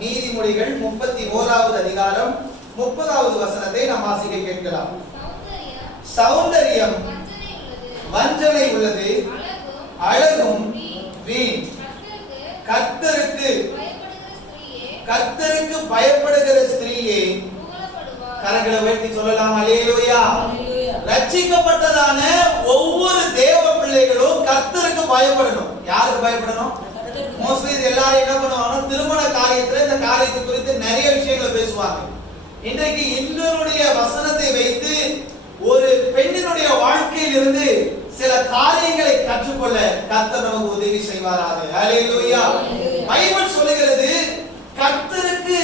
நீதிமொழிகள் 31வது அதிகாரம் 30வது வசனத்தை நாம் வாசிக்க கேட்கலாம். சௌந்தரியம் வஞ்சனை உள்ளது, அழகும் வீண். கர்த்தருக்கு பயப்படுகிற ஸ்திரீயே, கரங்களை உயர்த்தி சொல்லலாம் அல்லேலூயா. ரட்சிக்கப்பட்டதான ஒவ்வொரு தேவ பிள்ளைகளும் கர்த்தருக்கு பயப்படணும். யாருக்கு பயப்படணும்? மோஸ்ட்லி எல்லாரும் என்ன பண்ணுவாங்க, திருமண காரியத்துல இந்த காரியத்தை குறித்து நிறைய விஷயங்களை பேசுவாங்க. இன்றைக்கு இன்றைய வசனத்தை வைத்து ஒரு பெண்ணினுடைய வாழ்க்கையில் இருந்து சில காரியங்களை கற்றுக்கொள்ள கர்த்தர் நமக்கு உதவி செய்வாராக. அல்லேலூயா. பைபிள் சொல்லுகிறது, கர்த்தருக்கு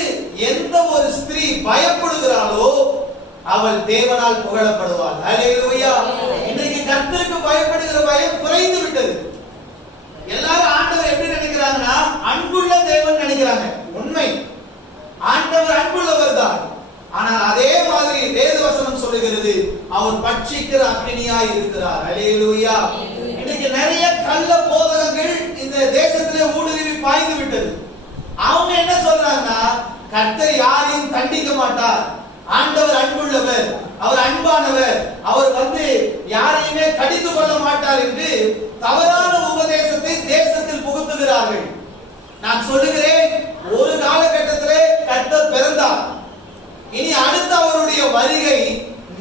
எந்த ஒரு ஸ்திரீ பயப்படுகிறாளோ அவள் தேவனால் புகழப்படுவாள். அல்லேலூயா. இன்னைக்கு கர்த்தருக்கு பயப்படுகிற பயம் குறைந்து விட்டது. எல்லாரும் ஆண்டவர் எப்படி நினைக்கிறாங்கன்னா, அன்புள்ள தேவன் நினைக்கிறாங்க. உண்மை, ஆண்டவர் அன்புள்ளவர் தான். ஆனால் அதே மாதிரி வேதவசனம் சொல்லுகிறது, அவர் பட்சிக்கிற அக்கினியாய் இருக்கிறார். அல்லேலூயா. இன்னைக்கு நிறைய கள்ள போதகங்கள் இந்த தேசத்திலே ஊடுருவி பாய்ந்து விட்டது. அவங்க என்ன சொல்றாங்கன்னா, கர்த்தர் யாரையும் தண்டிக்க மாட்டார், ஆண்டவர் அன்புள்ளவர், அவர் அன்பானவர், அவர் யாரையுமே கடிந்து கொள்ள மாட்டார் என்று தவறான உபதேசத்தை தேசத்தில் புகுத்துகிறார்கள். நான் சொல்லுகிறேன், ஒரு காலகட்டத்திலே கர்த்தர் பிறந்தார். இனி அடுத்த அவருடைய வருகை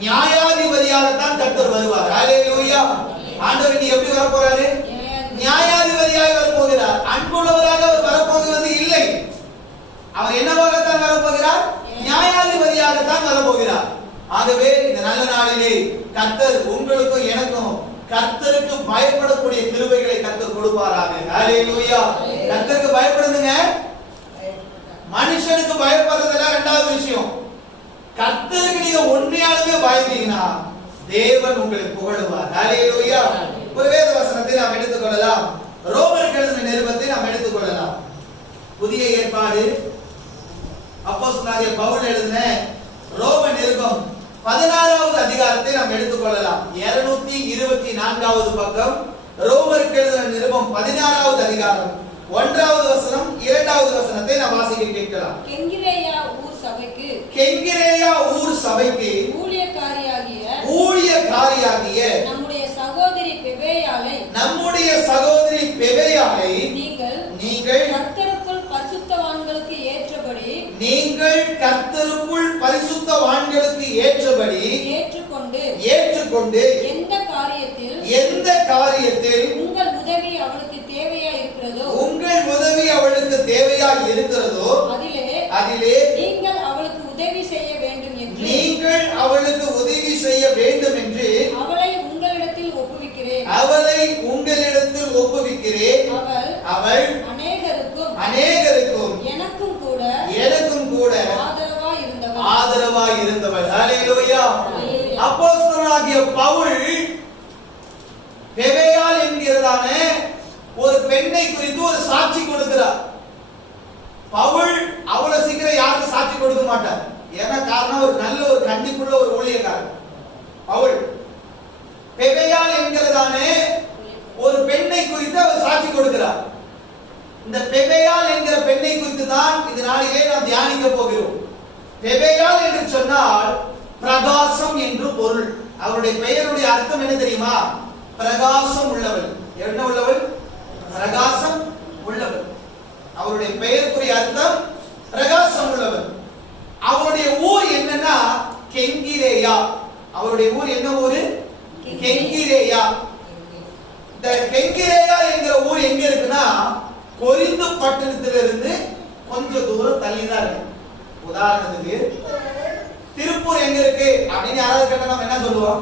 நியாயாதிபதியாகத்தான் கர்த்தர் வருவார். அல்லேலூயா. ஆண்டவர் இனி எப்படி வர போறாரு? நியாயாதிபதியாக வரப்போகிறார். அன்புள்ளவராக அவர் வரப்போகிறது இல்லை. அவர் என்னவாகத்தான் வரப்போகிறார்? நியாயாதிபதியாகத்தான் வரப்போகிறார். ஆகவே இந்த நல்ல நாளிலே கர்த்தர் உங்களுக்கும் எனக்கும் கர்த்தருக்கு பயப்படக்கூடிய கிருபைகளை கர்த்தர் கொடுப்பாராக. அல்லேலூயா. கர்த்தருக்கு பயப்படுங்க. மனுஷனுக்கு பயப்படுறதெல்லாம் இரண்டாவது விஷயம். கர்த்தருக்கு நீங்க உண்மையாலுமே பயந்தீங்கன்னா தேவன் உங்களை புகழுவார். அல்லேலூயா. ஒரு வேத வசனத்தை நாம் எடுத்துக் கொள்ளலாம். ரோமருக்கு எழுதின நிருபத்தை நாம் எடுத்துக் கொள்ளலாம். புதிய ஏற்பாடு அப்போஸ்தலனாகிய பவுல் எழுதின ரோம நிருபம் 16வது அதிகாரத்தை நாம் எடுத்துக் கொள்ளலாம். 224வது பக்கம். ரோமருக்கு எழுதின நிருபம் 16வது அதிகாரம் 1வது வசனம் 2வது வசனத்தை நாம் வாசிக்க கேட்கலாம். கெங்கிரேயா ஊர் சபைக்கு ஊழியக்காரியாகிய நம்முடைய சகோதரி பெபேயாளை நீங்கள் கர்த்தருக்குள் பரிசுத்தவான்களுக்கு ஏற்றபடி ஏற்றுக்கொண்டு எந்த காரியத்தில் உங்கள் உதவி அவளுக்கு தேவையாய் இருக்கிறதோ அதிலே நீங்கள் அவளுக்கு உதவி செய்ய வேண்டும் என்று அவளை உங்களிடத்தில் ஒப்புவிக்கிறேன். அவள் அநேகருக்கும் எனக்கும் கூட ஆதரவாய் இருந்தவள். அல்லேலூயா. அப்போஸ்தலனாகிய பவுல் பெபேயாள் என்கிறதான ஒரு பெண்ணை குறித்து ஒரு சாட்சி கொடுக்கிறார். பவுல் அவ்வளவு சீக்கிரம் யாருக்கு சாட்சி கொடுக்க மாட்டார். ஏன்னா காரணம், ஒரு நல்ல ஒரு கண்டிப்புள்ள ஒரு ஊழியக்காரர் பவுல். பெபேயாள் என்கிறதான ஒரு பெண்ணை குறித்து அவர் சாட்சி கொடுக்கிறார். இந்த பெபேயாள் என்கிற பெண்ணை குறித்து தான் இந்த நாளிலே நாம் தியானிக்க போகிறோம். பெபேயாள் என்று சொன்னால் பிரகாசம் என்று பொருள். அவருடைய பெயருடைய அர்த்தம் என்ன தெரியுமா? பிரகாசம் உள்ளவள். என்ன உள்ளவள்? பிரகாசம் உள்ளவள். அவருடைய பெயருக்குரிய அர்த்தம் பிரகாசம் உள்ளவள். அவருடைய ஊர் என்னன்னா கெங்கிரேயா. அவருடைய ஊர் என்ன ஊரு? கெங்கிரேயா. இந்த கெங்கிரேயா என்கிற ஊர் எங்க இருக்குன்னா, கொரிந்து பட்டணத்திலிருந்து கொஞ்சம் தூரம் தள்ளி தான் இருக்கு. உதாரணத்துக்கு திருப்பூர் எங்க இருக்கு அப்படின்னு யாராவது கேட்டா நம்ம என்ன சொல்லுவோம்?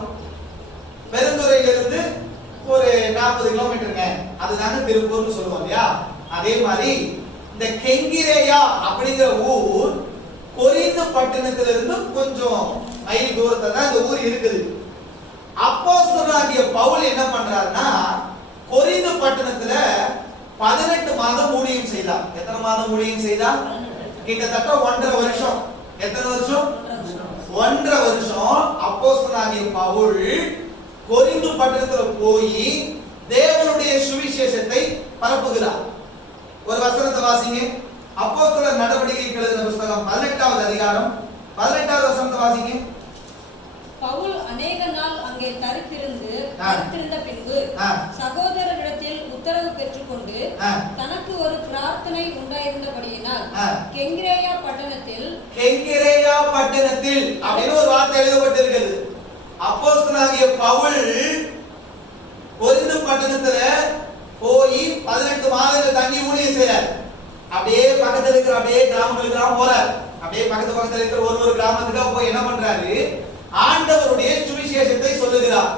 பெருந்துறையில இருந்து ஒரு 40 கிலோமீட்டருங்க, அதுதாங்க திருப்பூர்னு சொல்லுவோம் இல்லையா? அதே மாதிரி இந்த கெங்கிரேயா அப்படிங்கிற ஊர் கொரிந்து பட்டணத்திலிருந்து கொஞ்சம் மைல் தூரத்துல தான் இந்த ஊர் இருக்குது. அப்போஸ்தலனாகிய பவுல் என்ன பண்றாருன்னா, கொரிந்து பட்டணத்துல 18 மாதம் ஊழியம் செய்தார். எத்தனை மாதம் ஊழியம் செய்தார்? கிட்டத்தட்ட 1.5 வருஷம். எத்தனை வருஷம்? 1.5 வருஷம் அப்போஸ்தலனாகிய பவுல் கொரிந்து பட்டணத்துல போய் தேவனுடைய சுவிசேஷத்தை பரப்புகிறார். ஒரு வசனத்தை வாசிங்க. அப்போஸ்தலர் நடவடிக்கைகள் எழுதின புத்தகம் 18வது அதிகாரம் 18வது வசனத்தை வாசிங்க. பவுல் அநேக நாள் அங்கே தரித்திருந்த பின்பு சகோதரரிடத்தில் உத்தரவு பெற்றுக்கொண்டு தனக்கு ஒரு பிரார்த்தனை உண்டாயிருந்தபடியினால் கெங்கிரேயா பட்டணத்தில் அப்படின்னு ஒரு வார்த்தை எழுதப்பட்டிருக்கிறது. அப்போஸ்தலனாகிய பவுல் கொரிந்து பட்டணத்துல போய் 18 மாதங்கள் தங்கி ஊழியம் செய்றார். அப்படியே பக்கத்துல இருக்கிற அப்படியே கிராமங்களுக்கெல்லாம் போறார். அப்படியே பக்கத்துல இருக்கிற ஒரு கிராமத்துக்கா போய் என்ன பண்றாரு, ஆண்டவருடைய சுவிசேஷத்தை சொல்லுகிறார்.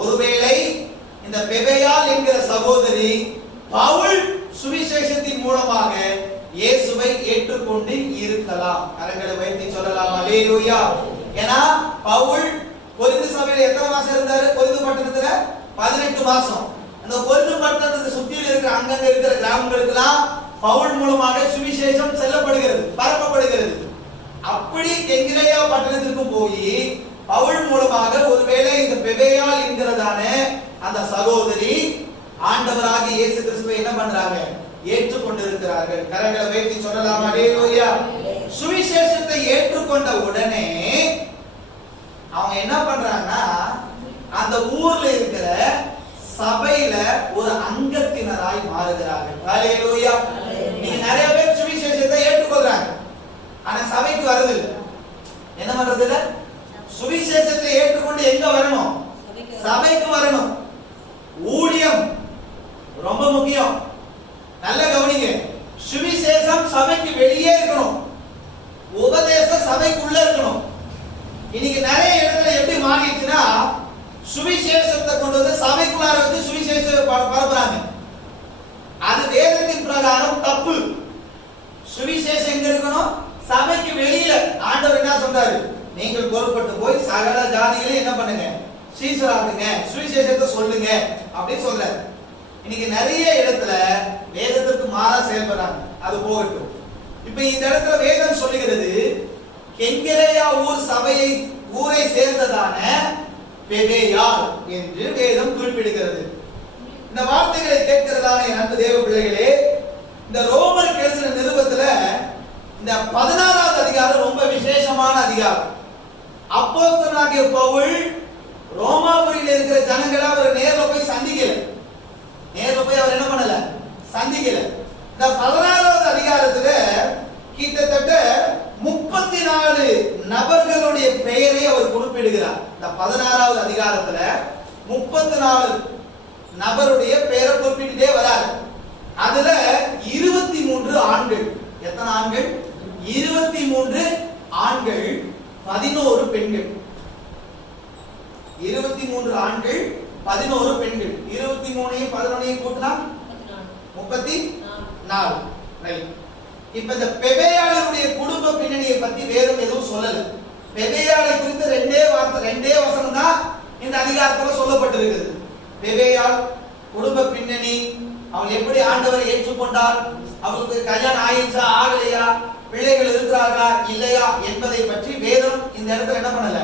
ஒருவேளை இந்த பெபேயாள் என்கிற சகோதரி பவுல் சுவிசேஷத்தின் மூலமாக இயேசுவை ஏற்றுக்கொண்டு இருக்கலாம். கரங்களை வைத்து சொல்லலாம் அல்லேலூயா. ஏன்னா பவுல் கொரிந்து சபையில எத்தனை மாசம் இருந்தாரு? கொரிந்து பட்டணத்துல 18 மாசம். அந்த கொரிந்து பட்டணத்தை சுற்றியில் இருக்கிற அங்கங்க இருக்கிற கிராமங்களுக்கெல்லாம் பவுல் மூலமாக சுவிசேஷம் செல்லப்படுகிறது, பரப்பப்படுகிறது. அப்படி கெங்கிரேயா பட்டணத்திற்கு போய் பவுல் மூலமாக ஒருவேளை இந்த பெபேயாள் என்கிறதான அந்த சகோதரி ஆண்டவராகிய இயேசு கிறிஸ்துவை என்ன பண்றாங்க, ஏற்றுக்கொண்டிருக்கிறார்கள். கரங்களை வைத்து சொல்லலாம் அல்லேலூயா. சுவிசேஷத்தை ஏற்றுக்கொண்ட உடனே அவங்க என்ன பண்றாங்கன்னா அந்த ஊர்ல இருக்கிற சபையில ஒரு அங்கத்தினராய் மாறுகிறார்கள். அல்லேலூயா. நீங்க நிறைய பேர் சுவிசேஷத்தை ஏற்றுக்கொள்றாங்க, ஆனா சபைக்கு வருது இல்ல. என்ன பண்றது இல்ல? சுவிசேஷத்தை ஏற்றுக்கொண்டு எங்க வரணும்? சபைக்கு வரணும். ஊழியம் ரொம்ப முக்கியம். நல்ல கவனிங்க. சுவிசேஷம் சபைக்கு வெளியே இருக்கணும், உபதேசம் சபைக்குள்ள இருக்கணும். இன்னைக்கு நிறைய இடத்துல எப்படி மாறிடுச்சுன்னா சுவிசேஷத்தை கொண்டு வந்து சபைக்குள்ளார வச்சு சுவிசேஷத்தை பரப்புறாங்க. அது வேதத்தின் பிரகாரம் தப்பு. சுவிசேஷம் எங்க இருக்கணும்? சபைக்கு வெளியில. ஆண்டவர் என்ன சொல்றாரு? நீங்கள் பொறுப்பட்டு போய் சகல ஜாதிகளையும் என்ன பண்ணுங்க, சீசராக்குங்க, சுவிசேஷத்தை சொல்லுங்க அப்படின்னு சொல்றாரு. இன்னைக்கு நிறைய இடத்துல வேதத்திற்கு மாறா செயல்படுறாங்க. அது போகட்டும். இப்ப இந்த இடத்துல வேதம் சொல்லுகிறது கெங்கிரேயா ஊரை சேர்ந்ததான பெபேயாள் என்று வேதம் குறிப்பிடுகிறது. இந்த வார்த்தைகளை கேட்கிறதான என் அன்பு தேவ பிள்ளைகளே, இந்த ரோமருக்கு எழுதின நிருபத்துல இந்த 16வது அதிகாரம் ரொம்ப விசேஷமான அதிகாரம். அப்போஸ்தலனாகிய பவுல் ரோமாபுரியில் இருக்கிற ஜனங்களை அவர் நேர்ல போய் சந்திக்கல. நேர்ல போய் அவர் என்ன பண்ணல, சந்திக்கல. இந்த 16வது அதிகாரத்துல கிட்டத்தட்ட 34 நபர்களுடைய பெயரை அவர் குறிப்பிடுகிறார். இந்த 16வது அதிகாரத்துல 34 நபருடைய பெயரை குறிப்பிட்டே வரார். அதுல 23 ஆண்கள். எத்தனை ஆண்கள்? 23 ஆண்கள், 11 பெண்கள். 23 ஆண்கள், 11 பெண்கள். 23ஐயும் 11ஐயும் கூட்டினா 34. ரைட். இப்ப இந்த பெபேயாளுடைய குடும்ப பின்னணியை பத்தி வேதம் எதுவும் சொல்லல. பெபேயாளை குறித்து ரெண்டே வசனம் தான் இந்த அதிகாரத்துல சொல்லப்பட்டிருக்கிறது. பெபேயாள் குடும்ப பின்னணி, அவள் எப்படி ஆண்டவரை ஏற்றுக்கொண்டாள், அவளுக்கு கல்யாணம் ஆயிடுச்சா ஆகலையா, பிள்ளைகள் இருக்கிறார்களா இல்லையா என்பதை பற்றி வேதம் இந்த இடத்துல என்ன பண்ணல,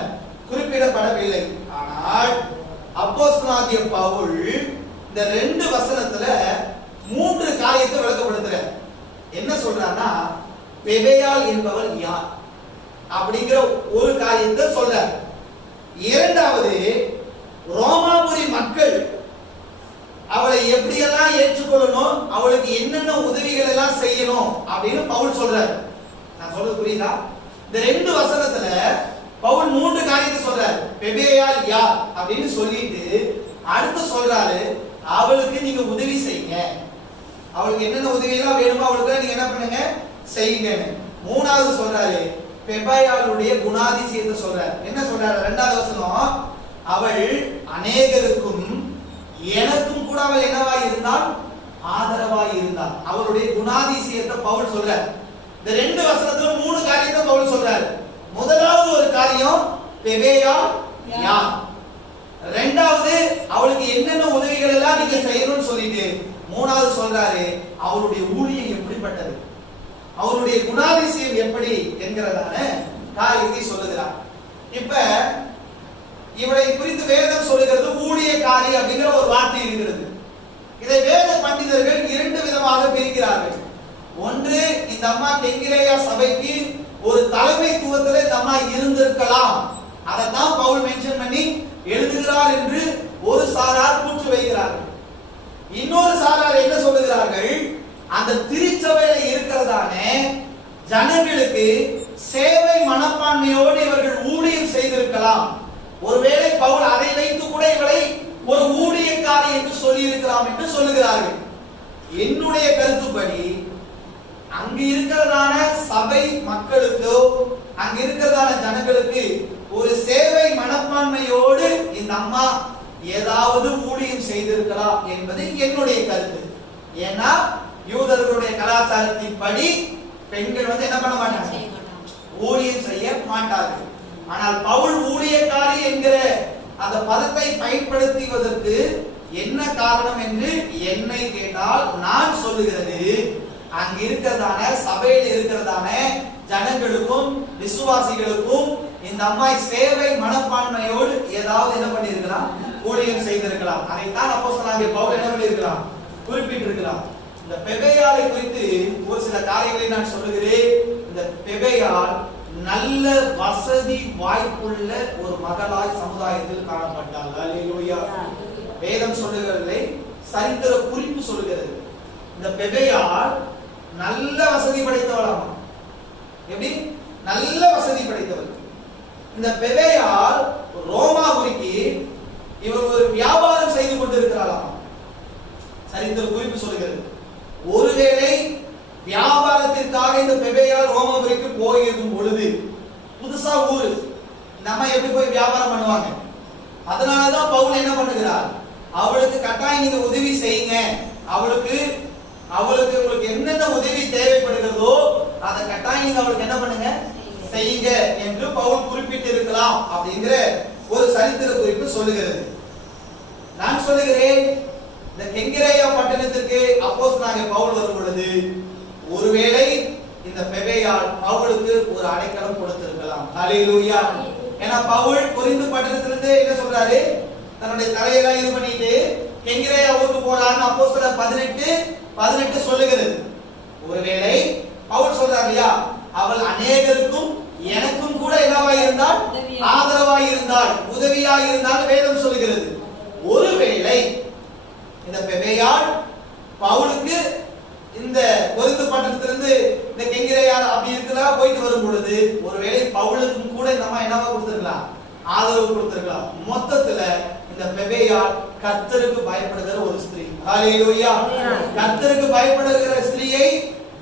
குறிப்பிடப்படவில்லை. ஆனால் அப்போஸ்தலனாகிய பவுல் இந்த 2 வசனத்துல 3 காரியத்தை விளக்கப்படுத்துறார். என்ன சொல்றான்னா, பெபேயாள் என்பவள் யார் அப்படிங்கிற ஒரு காரியத்தை சொல்றார். இரண்டாவது, ரோமாபுரி மக்கள் அவளை எப்படியெல்லாம் ஏற்றுக்கொள்ளணும், அவளுக்கு என்னென்ன உதவிகள் எல்லாம் செய்யணும் அப்படின்னு பவுல் சொல்றாரு. நான் சொல்றது புரியுதா? இந்த 2 வசனத்துல பவுல் 3 காரியத்தை சொல்றாரு. பெபேயாள் யார் அப்படின்னு சொல்லிட்டு அடுத்து சொல்றாரு, அவளுக்கு நீங்க உதவி செய்யுங்க, அவளுக்கு என்னென்ன உதவி எல்லாம் வேணுமோ அவளுக்கு நீங்க என்ன பண்ணுங்க, செய்யுங்க. மூணாவது சொல்றாரு, பெபேயாளுடைய குணாதிசயத்தை சொல்றாரு. என்ன சொல்றாரு? 2வது வசனம், அவள் அநேகருக்கும் எனக்கும் கூட அவள் என்னவாய் இருந்தால், ஆதரவாய் இருந்தாள். அவளுடைய குணாதிசயத்தை பவுல் சொல்றார். இந்த 2 வசனத்துல 3 காரியத்தை பவுல் சொல்றாரு. முதலாவது ஒரு காரியம், பெபேயாள் யார். இரண்டாவது, அவளுக்கு என்னென்ன உதவிகள் எல்லாம் நீங்க செய்யணும்னு சொல்லிட்டு மூணாவது சொல்றாரு, அவளுடைய ஊழியம் எப்படிப்பட்டது, அவளுடைய குணாதிசயம் எப்படி என்கிறதான காரியத்தை சொல்லுகிறார். இப்ப இவளை குறித்து வேதம் சொல்லுகிறது ஊழியக்காரி அப்படிங்கிற ஒரு வார்த்தை இருக்கிறது. இதை வேத பண்டிதர்கள் 2 விதமாக பிரிக்கிறார்கள். ஒன்று இந்த அம்மா கெங்கிரேயா சபைக்கு ஒரு தலைமைத்துவத்தில் இந்த அம்மா இருந்திருக்கலாம். அதைத்தான் பவுல் மென்ஷன் பண்ணி எழுதுகிறார் என்று ஒரு சாரார் கூற்று வைக்கிறார்கள். இன்னொரு சாரார் என்ன சொல்லுகிறார்கள், அந்த திருச்சபையில இருக்கிறதான ஜனங்களுக்கு சேவை மனப்பான்மையோடு இவர்கள் ஊழியம் செய்திருக்கலாம். ஒருவேளை பவுல் அதை வைத்து கூட இவளை ஒரு ஊழியக்காரி என்று சொல்லி இருக்கலாம் என்று சொல்லுகிறார்கள். என்னுடைய கருத்துப்படி அங்கு இருக்கிறதான சபை மக்களுக்கோ அங்கு இருக்கிறதான ஜனங்களுக்கு ஒரு சேவை மனப்பான்மையோடு இந்த அம்மா ஏதாவது ஊழியம் செய்திருக்கலாம் என்பது என்னுடைய கருத்து. ஏன்னா யூதர்களுடைய கலாச்சாரத்தின் படி பெண்கள் என்ன பண்ண மாட்டாங்க, ஊழியம் செய்ய மாட்டார்கள். ஆனால் பவுல் ஊழியக்காரி என்கிற அந்த பதத்தை பயன்படுத்துவதற்கு என்ன காரணம் என்று என்னை கேட்டால் நான் சொல்லுகிறது, அங்க இருக்கிறதான சபையில் இருக்கிறதான ஜனங்களுக்கும் விசுவாசிகளுக்கும் இந்த அம்மாய் சேவை மனப்பான்மையோடு ஏதாவது என்ன பண்ணியிருக்கலாம், ஊழியம் செய்திருக்கலாம். அதைத்தான் அப்போஸ்தலனாகிய பவுல் என்ன பண்ணியிருக்கலாம், குறிப்பிட்டிருக்கலாம். இந்த பெபேயாளை குறித்து ஒரு சில காரியங்களை நான் சொல்லுகிறேன். இந்த பெபேயாள் நல்ல வசதி வாய்ப்புள்ள ஒரு மகளாய் சமுதாயத்தில் காணப்பட்டாள். அல்லேலூயா. வேதம் சொல்லுகிறதை சரித்திர குறிப்பு சொல்லுகிறது. இந்த பெபேயாள் நல்ல வசதி படைத்தவளாம். எப்படி? நல்ல வசதி படைத்தவள். இந்த பெபேயாள் ரோமாபுரிக்கு இவர் ஒரு வியாபாரம் செய்து கொண்டிருக்கிறாளாம். சரித்திர குறிப்பு சொல்லுகிறது. ஒருவேளை வியாபாரத்திற்காக இந்த பெபேயாள் ரோமாபுரிக்கு போயிருக்கும் பொழுது, புதுசா ஊரு, நம்ம எப்படி போய் வியாபாரம் பண்ணுவாங்க? அதனாலதான் பவுல் என்ன பண்ணுகிறார், அவளுக்கு கட்டாயம் நீங்க உதவி செய்யுங்க, அவளுக்கு உங்களுக்கு என்னென்ன உதவி தேவைப்படுகிறதோ அதை கட்டாயம் நீங்க அவளுக்கு என்ன பண்ணுங்க, செய்யுங்க என்று பவுல் குறிப்பிட்டு இருக்கலாம் அப்படிங்கிற ஒரு சரித்திர குறிப்பு சொல்லுகிறது. நான் சொல்லுகிறேன், இந்த கெங்கிரேயா பட்டணத்திற்கு அப்போஸ்தலனாகிய பவுல் வரும் பொழுது ஒருவேளை இந்த பெபேயாள் பவுலுக்கு ஒரு அடைக்கலம் கொடுத்திருக்கலாம். ஹல்லேலூயா. ஏன்னா பவுல் கொரிந்து பட்டணத்திலிருந்து என்ன சொல்றாரு, தன்னுடைய தலையெல்லாம் இது பண்ணிட்டு கெங்கிரேயா ஊருக்கு போறான்னு அப்போஸ்தலர் 18 சொல்லுகிறது. ஒருவேளை பவுல் சொல்றாரு இல்லையா, அவள் அநேகருக்கும் எனக்கும் கூட என்னவாய் இருந்தால், ஆதரவாய் இருந்தால், உதவியாய் இருந்தால் வேதம் சொல்லுகிறது. ஒருவேளை இந்த பெபேயாள் பவுலுக்கு இந்த கொரிந்து பட்டணத்திலிருந்து இந்த கெங்கிரேயா அப்படி இருக்கிறா போயிட்டு வரும் பொழுது ஒருவேளை பவுலுக்கும் கூட நம்ம என்னவா கொடுத்திருக்கலாம், ஆதரவு கொடுத்திருக்கலாம். மொத்தத்துல இந்த பெபேயாள் கர்த்தருக்கு பயப்படுகிற ஒரு ஸ்திரீ. ஹல்லேலூயா. கர்த்தருக்கு பயப்படுகிற ஸ்திரீயை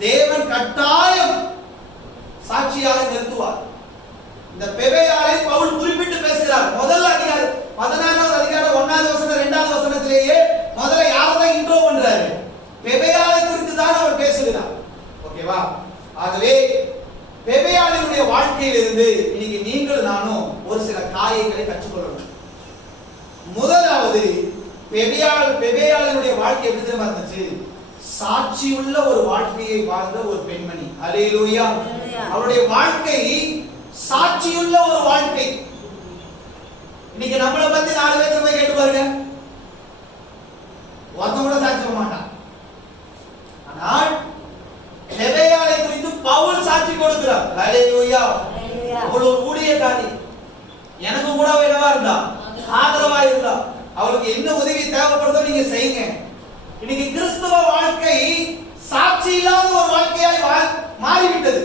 தேவன் கட்டாயம் சாட்சியாக நிறுத்துவார். இந்த பெபேயாளை பவுல் குறிப்பிட்டு பேசுகிறார். முதல் அதிகாரம் 16வது அதிகாரம் 1வது வசனம் 2வது வசனத்திலேயே முதல்ல யாரதான் இன்ட்ரோ பண்றாரு, பெபேயாளை குறித்து தான் அவர் பேசுகிறார். ஓகேவா? ஆகவே பெபேயாளினுடைய வாழ்க்கையிலிருந்து இன்னைக்கு நீங்கள் நானும் ஒரு சில காரியங்களை கற்றுக்கொள்ளணும். முதலாவது, பெபேயாளினுடைய வாழ்க்கை எப்படி தெரியுமா இருந்துச்சு, சாட்சியுள்ள ஒரு வாழ்க்கையை வாழ்ந்த ஒரு பெண்மணி. அல்லேலூயா. அவருடைய வாழ்க்கை சாட்சியுள்ள ஒரு வாழ்க்கை. இன்னைக்கு நம்மளை பத்தி 4 பேர் போய் கேட்டு பாருங்க, ஒருத்தன் கூட சாட்சி சொல்ல மாட்டான். ஆனால் பெபேயாளை குறித்து பவுல் சாட்சி கொடுக்கிறார். அல்லேலூயா. அவள் ஒரு ஊழியக்காரி, எனக்கு கூட என்னவா இருந்தா, ஆதரவா இருந்தா, அவளுக்கு என்ன உதவி தேவைப்படுதோ நீங்க செய்யுங்க. இன்னைக்கு கிறிஸ்தவ வாழ்க்கை சாட்சி இல்லாத ஒரு வாழ்க்கையாய் மாறிவிட்டது.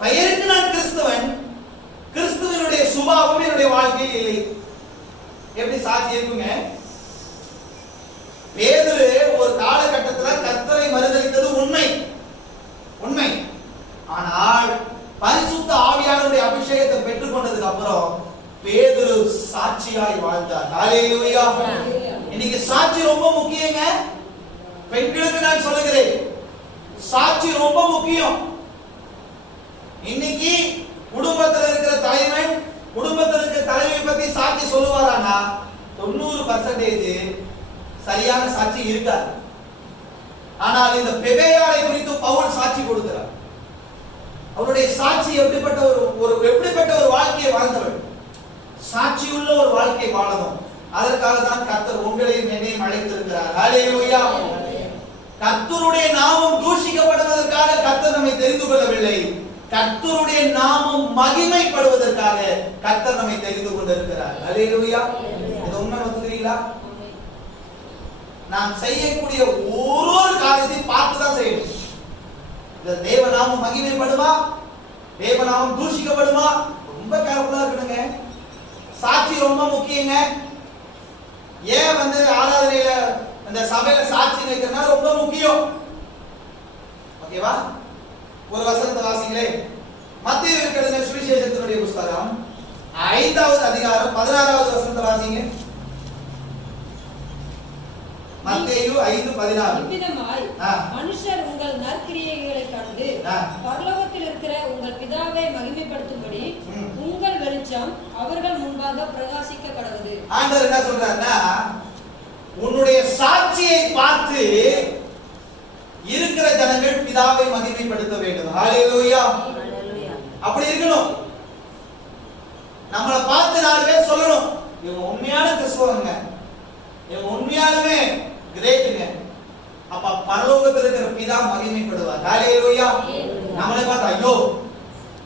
பெயருக்கு நான் கிறிஸ்தவன், கிறிஸ்துவனுடைய சுபாவம் என்னுடைய வாழ்க்கையில் இல்லை. எப்படி சாட்சி இருக்குங்க? பேதுரு ஒரு காலகட்டத்தில் கர்த்தரை மறுதலித்தது உண்மை. ஆனால் பரிசுத்த ஆவியானவருடைய அபிஷேகத்தை பெற்றுக் கொண்டதுக்கு அப்புறம் பேதுரு சாட்சியாய் வாழ்ந்தார். ஹல்லேலூயா. இன்னைக்கு சாட்சி ரொம்ப முக்கியங்க. பெண்களுக்கு நான் சொல்லுகிறேன், சாட்சி ரொம்ப முக்கியம். இன்னைக்கு குடும்பத்தில் இருக்கிற தலைவன் குடும்பத்தில் இருக்கிற தலைவி பத்தி சாட்சி சொல்லுவாரானா 90% சரியான சாட்சி இருக்காது. ஆனால் இந்த பெபேயாளை குறித்து பவுல் சாட்சி கொடுக்கிறார். அவருடைய சாட்சி எப்படிப்பட்ட ஒரு வாழ்க்கையை வாழ்ந்தவர், சாட்சியுள்ள ஒரு வாழ்க்கை வாழணும். அதற்காக தான் கர்த்தர் உங்களையும் என்னையும் அழைத்திருக்கிறார். ஹல்லேலூயா. கர்த்தருடைய நாமம் தூஷிக்கப்படுவதற்காக கர்த்தர் நம்மை தெரிந்து கொள்ளவில்லை. கர்த்தருடைய நாமம் மகிமைப்படுவதற்காக கர்த்தர் நம்மை தெரிந்து கொண்டிருக்கிறார். அல்லேலூயா. இது உண்மை ஒத்துக்கிறீங்களா? நாம் செய்யக்கூடிய ஒரு காரியத்தை பார்த்து தான் செய்யணும். இந்த தேவநாமம் மகிமைப்படுமா, தேவநாமம் தூஷிக்கப்படுமா, ரொம்ப கேர்ஃபுல்லா இருக்கணுங்க. சாட்சி ரொம்ப முக்கியங்க. ஏன் ஆராதனையில அந்த சபையில சாட்சி வைக்கிறதுனா ரொம்ப முக்கியம். ஓகேவா? ஒரு வசனத்தை வாசிங்களே. மத்தேயு எழுதின சுவிசேஷத்தினுடைய புத்தகம் 5வது அதிகாரம் 16வது வசனத்தை வாசிங்க. மத்தேயு 5:16. இவ்விதமாய் மனுஷர் உங்கள் நற்கிரியைகளை கண்டு பரலோகத்தில் இருக்கிற உங்கள் பிதாவை மகிமைப்படுத்தும்படி உங்கள் வெளிச்சம் அவர்கள் முன்பாக பிரகாசிக்க கடவுது. ஆண்டவர் என்ன சொல்றாருன்னா, உன்னுடைய சாட்சியை பார்த்து இருக்கிற ஜனங்கள் பிதாவை மகிமைப்படுத்த வேண்டும். ஹalleluya. அப்படி இருக்கணும். நம்மளை பார்த்து 4 பேர் சொல்லணும், இவங்க உண்மையான கிறிஸ்தவங்க, இவங்க உண்மையாலுமே கிரேட்டுங்க. அப்ப பரலோகத்தில் இருக்கிற பிதா மகிமைப்படுவார். ஹalleluya. நம்மளை பார்த்து ஐயோ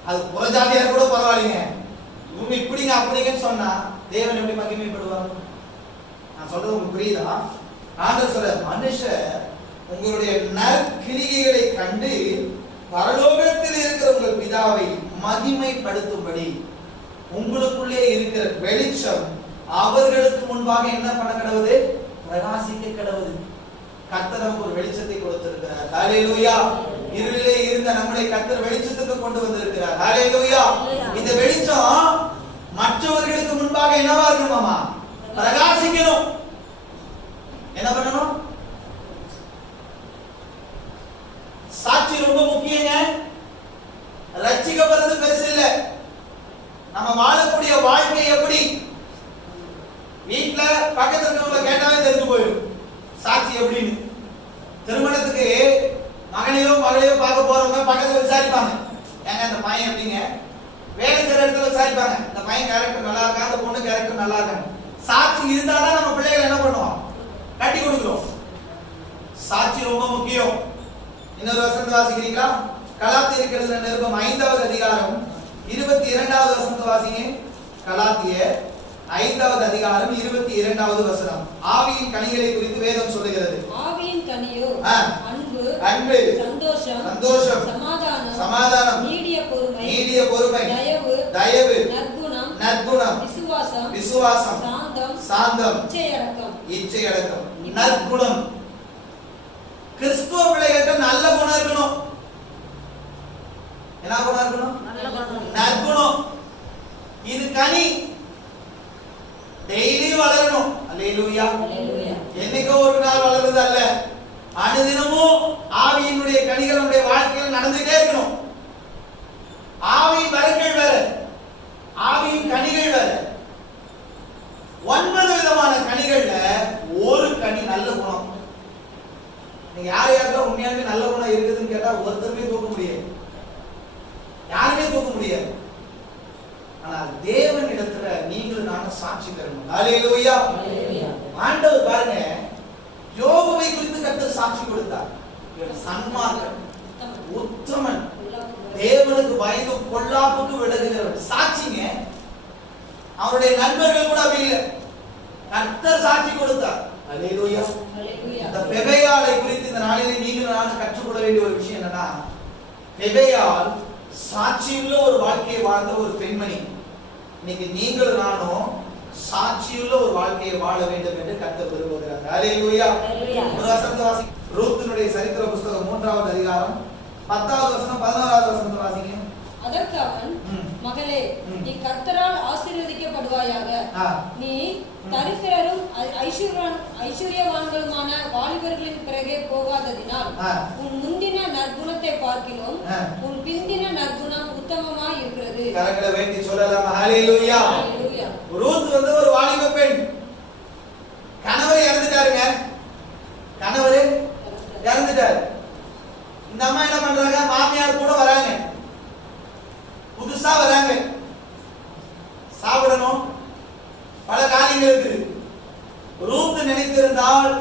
அது புறஜாதியா கூட பரவாயில்லைங்க, இவங்க இப்படிங்க அப்படிங்கன்னு சொன்னா தேவன் எப்படி மகிமைப்படுவார்? நான் சொல்றது உங்களுக்கு புரியுதா? ஆண்டவர் சொல்ற, மனுஷர் உங்களுடைய நற்கிரியைகளை கண்டு பரலோகத்தில் இருக்கிற உங்கள் பிதாவை மகிமைப்படுத்தும்படி உங்களுக்குள்ளே இருக்கிற வெளிச்சம் அவர்களுக்கு முன்பாக என்ன பண்ண கடவுது? பிரகாசிக்க கடவுது. கர்த்தர் நமக்கு ஒரு வெளிச்சத்தை கொடுத்திருக்கிறார். ஹalleluya. இருளிலே இருந்த நம்மளை கர்த்தர் வெளிச்சத்துக்கு கொண்டு வந்திருக்கிறார். ஹalleluya. இந்த வெளிச்சம் மற்றவர்களுக்கு முன்பாக என்னவா இருக்கணுமா? பிரகாசிக்கணும். என்ன பண்ணணும்? சாட்சி ரொம்ப முக்கியங்க. ரட்சிக்கப்படுறது பெருசு இல்ல, நம்ம வாழக்கூடிய வாழ்க்கை எப்படி வீட்ல பக்கத்துல இருக்கவங்க கேட்டாவே தெரிஞ்சு போயிடும் சாட்சி எப்படின்னு. திருமணத்துக்கு மகனையோ மகளையோ பார்க்க போறவங்க பக்கத்துல விசாரிப்பாங்க, ஏங்க அந்த பையன் எப்படிங்க. வேலை செய்யற இடத்துல விசாரிப்பாங்க, இந்த பையன் கேரக்டர் நல்லா இருக்கா, அந்த பொண்ணு கேரக்டர் நல்லா இருக்காங்க. சாட்சி இருந்தாதான் நம்ம பிள்ளைகளை என்ன பண்ணுவோம்? கட்டி கொடுக்கிறோம். சாட்சி ரொம்ப முக்கியம். இன்னொரு வசனத்தை வாசிக்கிறீங்களா? கலாத்தியருக்கு எழுதின நிருபம் 5வது அதிகாரம் 22வது வசனத்தை வாசிங்க. கலாத்தியர் 5வது அதிகாரம் 22வது வசனம். ஆவியின் கனிகளை குறித்து வேதம் சொல்லுகிறது. ஆவியின் கனியோ அன்பு, சந்தோஷம், சமாதானம், நீடிய பொறுமை, தயவு, நற்குணம், விசுவாசம், சாந்தம், இச்சையடக்கம். நற்குணம். கிறிஸ்துவ பிள்ளைகிட்ட நல்ல குணம் இருக்கணும். என்ன குணம் இருக்கணும்? நற்குணம். இது கனி டெய்லி வளரணும். அல்லேலூயா. என்னைக்கோ ஒரு நாள் வளர்றது அல்ல, அனுதினமும் ஆவியினுடைய கனிகள் நம்முடைய வாழ்க்கையில் நடந்துட்டே இருக்கணும். ஆவியின் வரங்கள் வேற, ஆவியின் கனிகள் வேற. 9 விதமான கனிகள்ல ஒரு கனி நல்ல குணம். நீங்க யார் யாருக்கா உண்மையாலுமே நல்ல குணம் இருக்குதுன்னு கேட்டா ஒருத்தருமே தூக்க முடியாது, யாருமே தூக்க முடியாது. ஆனால் தேவன் இடத்துல நீங்களும் நானும் சாட்சி பெறணும். ஹalleluya. ஆண்டவர் பாருங்க, யோபுவை குறித்து கர்த்தர் சாட்சி கொடுத்தார். சன்மார்க்கன், உத்தமன், தேவனுக்கு பயந்து பொல்லாப்புக்கு விலகுகிறவன். சாட்சிங்க. அவருடைய நண்பர்கள் கூட அப்படி இல்லை, கர்த்தர் சாட்சி கொடுத்தார். ஹalleluya. இந்த பெபேயாளை குறித்து இந்த நாளிலே நீங்களும் நானும் கற்றுக்கொள்ள வேண்டிய ஒரு விஷயம் என்னன்னா, பெபேயாள் சாட்சியுள்ள ஒரு வாழ்க்கையை வாழ்ந்த ஒரு பெண்மணி. இன்னைக்கு நீங்களும் நானும் சாட்சியுள்ள ஒரு வாழ்க்கையை வாழ வேண்டும் என்று கர்த்தர் விரும்புகிறார். ஹalleluya. ஒரு வசனத்தை வாசி. ரூத்தினுடைய சரித்திர புத்தகம் 3வது அதிகாரம் 10வது வசனம் 11வது வசனத்தை வாசிங்க. அதற்கு அவன், மகளே, நீ கர்த்தரால் ஆசீர்வதிக்கப்படுவாயாக. நீ தரித்திரரும் ஐஸ்வர்யவான்களுமான வாலிபர்களின் பிறகே போகாததினால் உன் முந்தின நற்குணத்தை பார்க்கிலும் உன் பிந்தின நற்குணம் உத்தமமாய் இருக்கிறது. கரங்களை வைத்து சொல்லலாம். ஹalleluya. ரூத் ஒரு வாலிப பெண். கணவர் இறந்துட்டாருங்க, கணவர் இறந்துட்டாரு. இந்த அம்மா என்ன பண்றாங்க? மாமியார் கூட வராங்க, புதுசா வராங்க. சாப்பிடணும், பல காரியங்கள் இருக்குது. ரூத் நினைத்திருந்தால்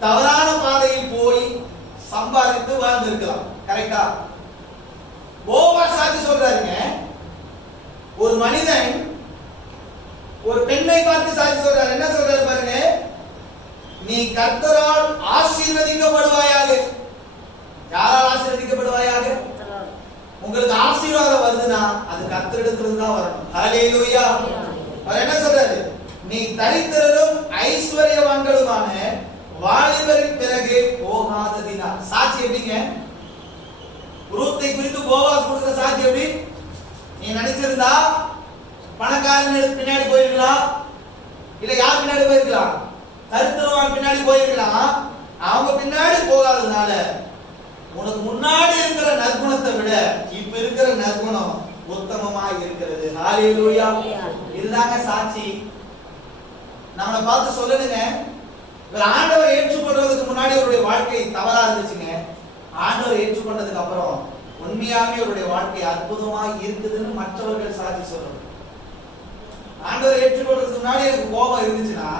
தவறான பாதையில் போய் சம்பாதித்து வாழ்ந்திருக்கலாம். கரெக்டா? போவாஸ் சாட்சி சொல்றாருங்க. ஒரு மனிதன் ஒரு பெண்ணை பார்த்து சாட்சி சொல்றாரு. என்ன சொல்றாரு பாருங்க, நீ கர்த்தரால் ஆசீர்வதிக்கப்படுவாயாக. யாரால் ஆசீர்வதிக்கப்படுவாயாக? உங்களுக்கு ஆசீர்வாதம் வருதுன்னா அது கர்த்தரிடத்திலிருந்து தான் வரணும். ஹல்லேலூயா. அவர் என்ன சொல்றாரு, நீ தரித்திரரும் ஐஸ்வர்யவான்களுமான வாலிபரின் பிறகு போகாததினா. சாட்சி எப்படிங்க? ரூத்தை குறித்து போவாஸ் கொடுத்த சாட்சி எப்படி? நீ நினைச்சிருந்தா பணக்காரன் பின்னாடி போயிருக்கலாம், இல்ல யார் பின்னாடி போயிருக்கலாம்? தரித்திரவான் பின்னாடி போயிருக்கலாம். அவங்க பின்னாடி போகாததுனால உனக்கு முன்னாடி இருக்கிற நற்குணத்தை விட இப்ப இருக்கிற நற்குணம் உத்தமமா இருக்கிறது. ஹல்லேலூயா. இதுதாங்க சாட்சி. நம்மளை பார்த்து சொல்லணுங்க, இவர் ஆண்டவர் ஏற்றுக்கொள்றதுக்கு முன்னாடி அவருடைய வாழ்க்கை தவறா இருந்துச்சுங்க. ஆண்டவர் ஏற்றுக்கொண்டதுக்கு அப்புறம் உண்மையாவே அவருடைய வாழ்க்கை அற்புதமா இருக்குதுன்னு மற்றவர்கள் சாட்சி சொல்லணும். ஆண்டவர் ஏற்றுக்கொள்றதுக்கு முன்னாடி எனக்கு கோபம் இருந்துச்சுன்னா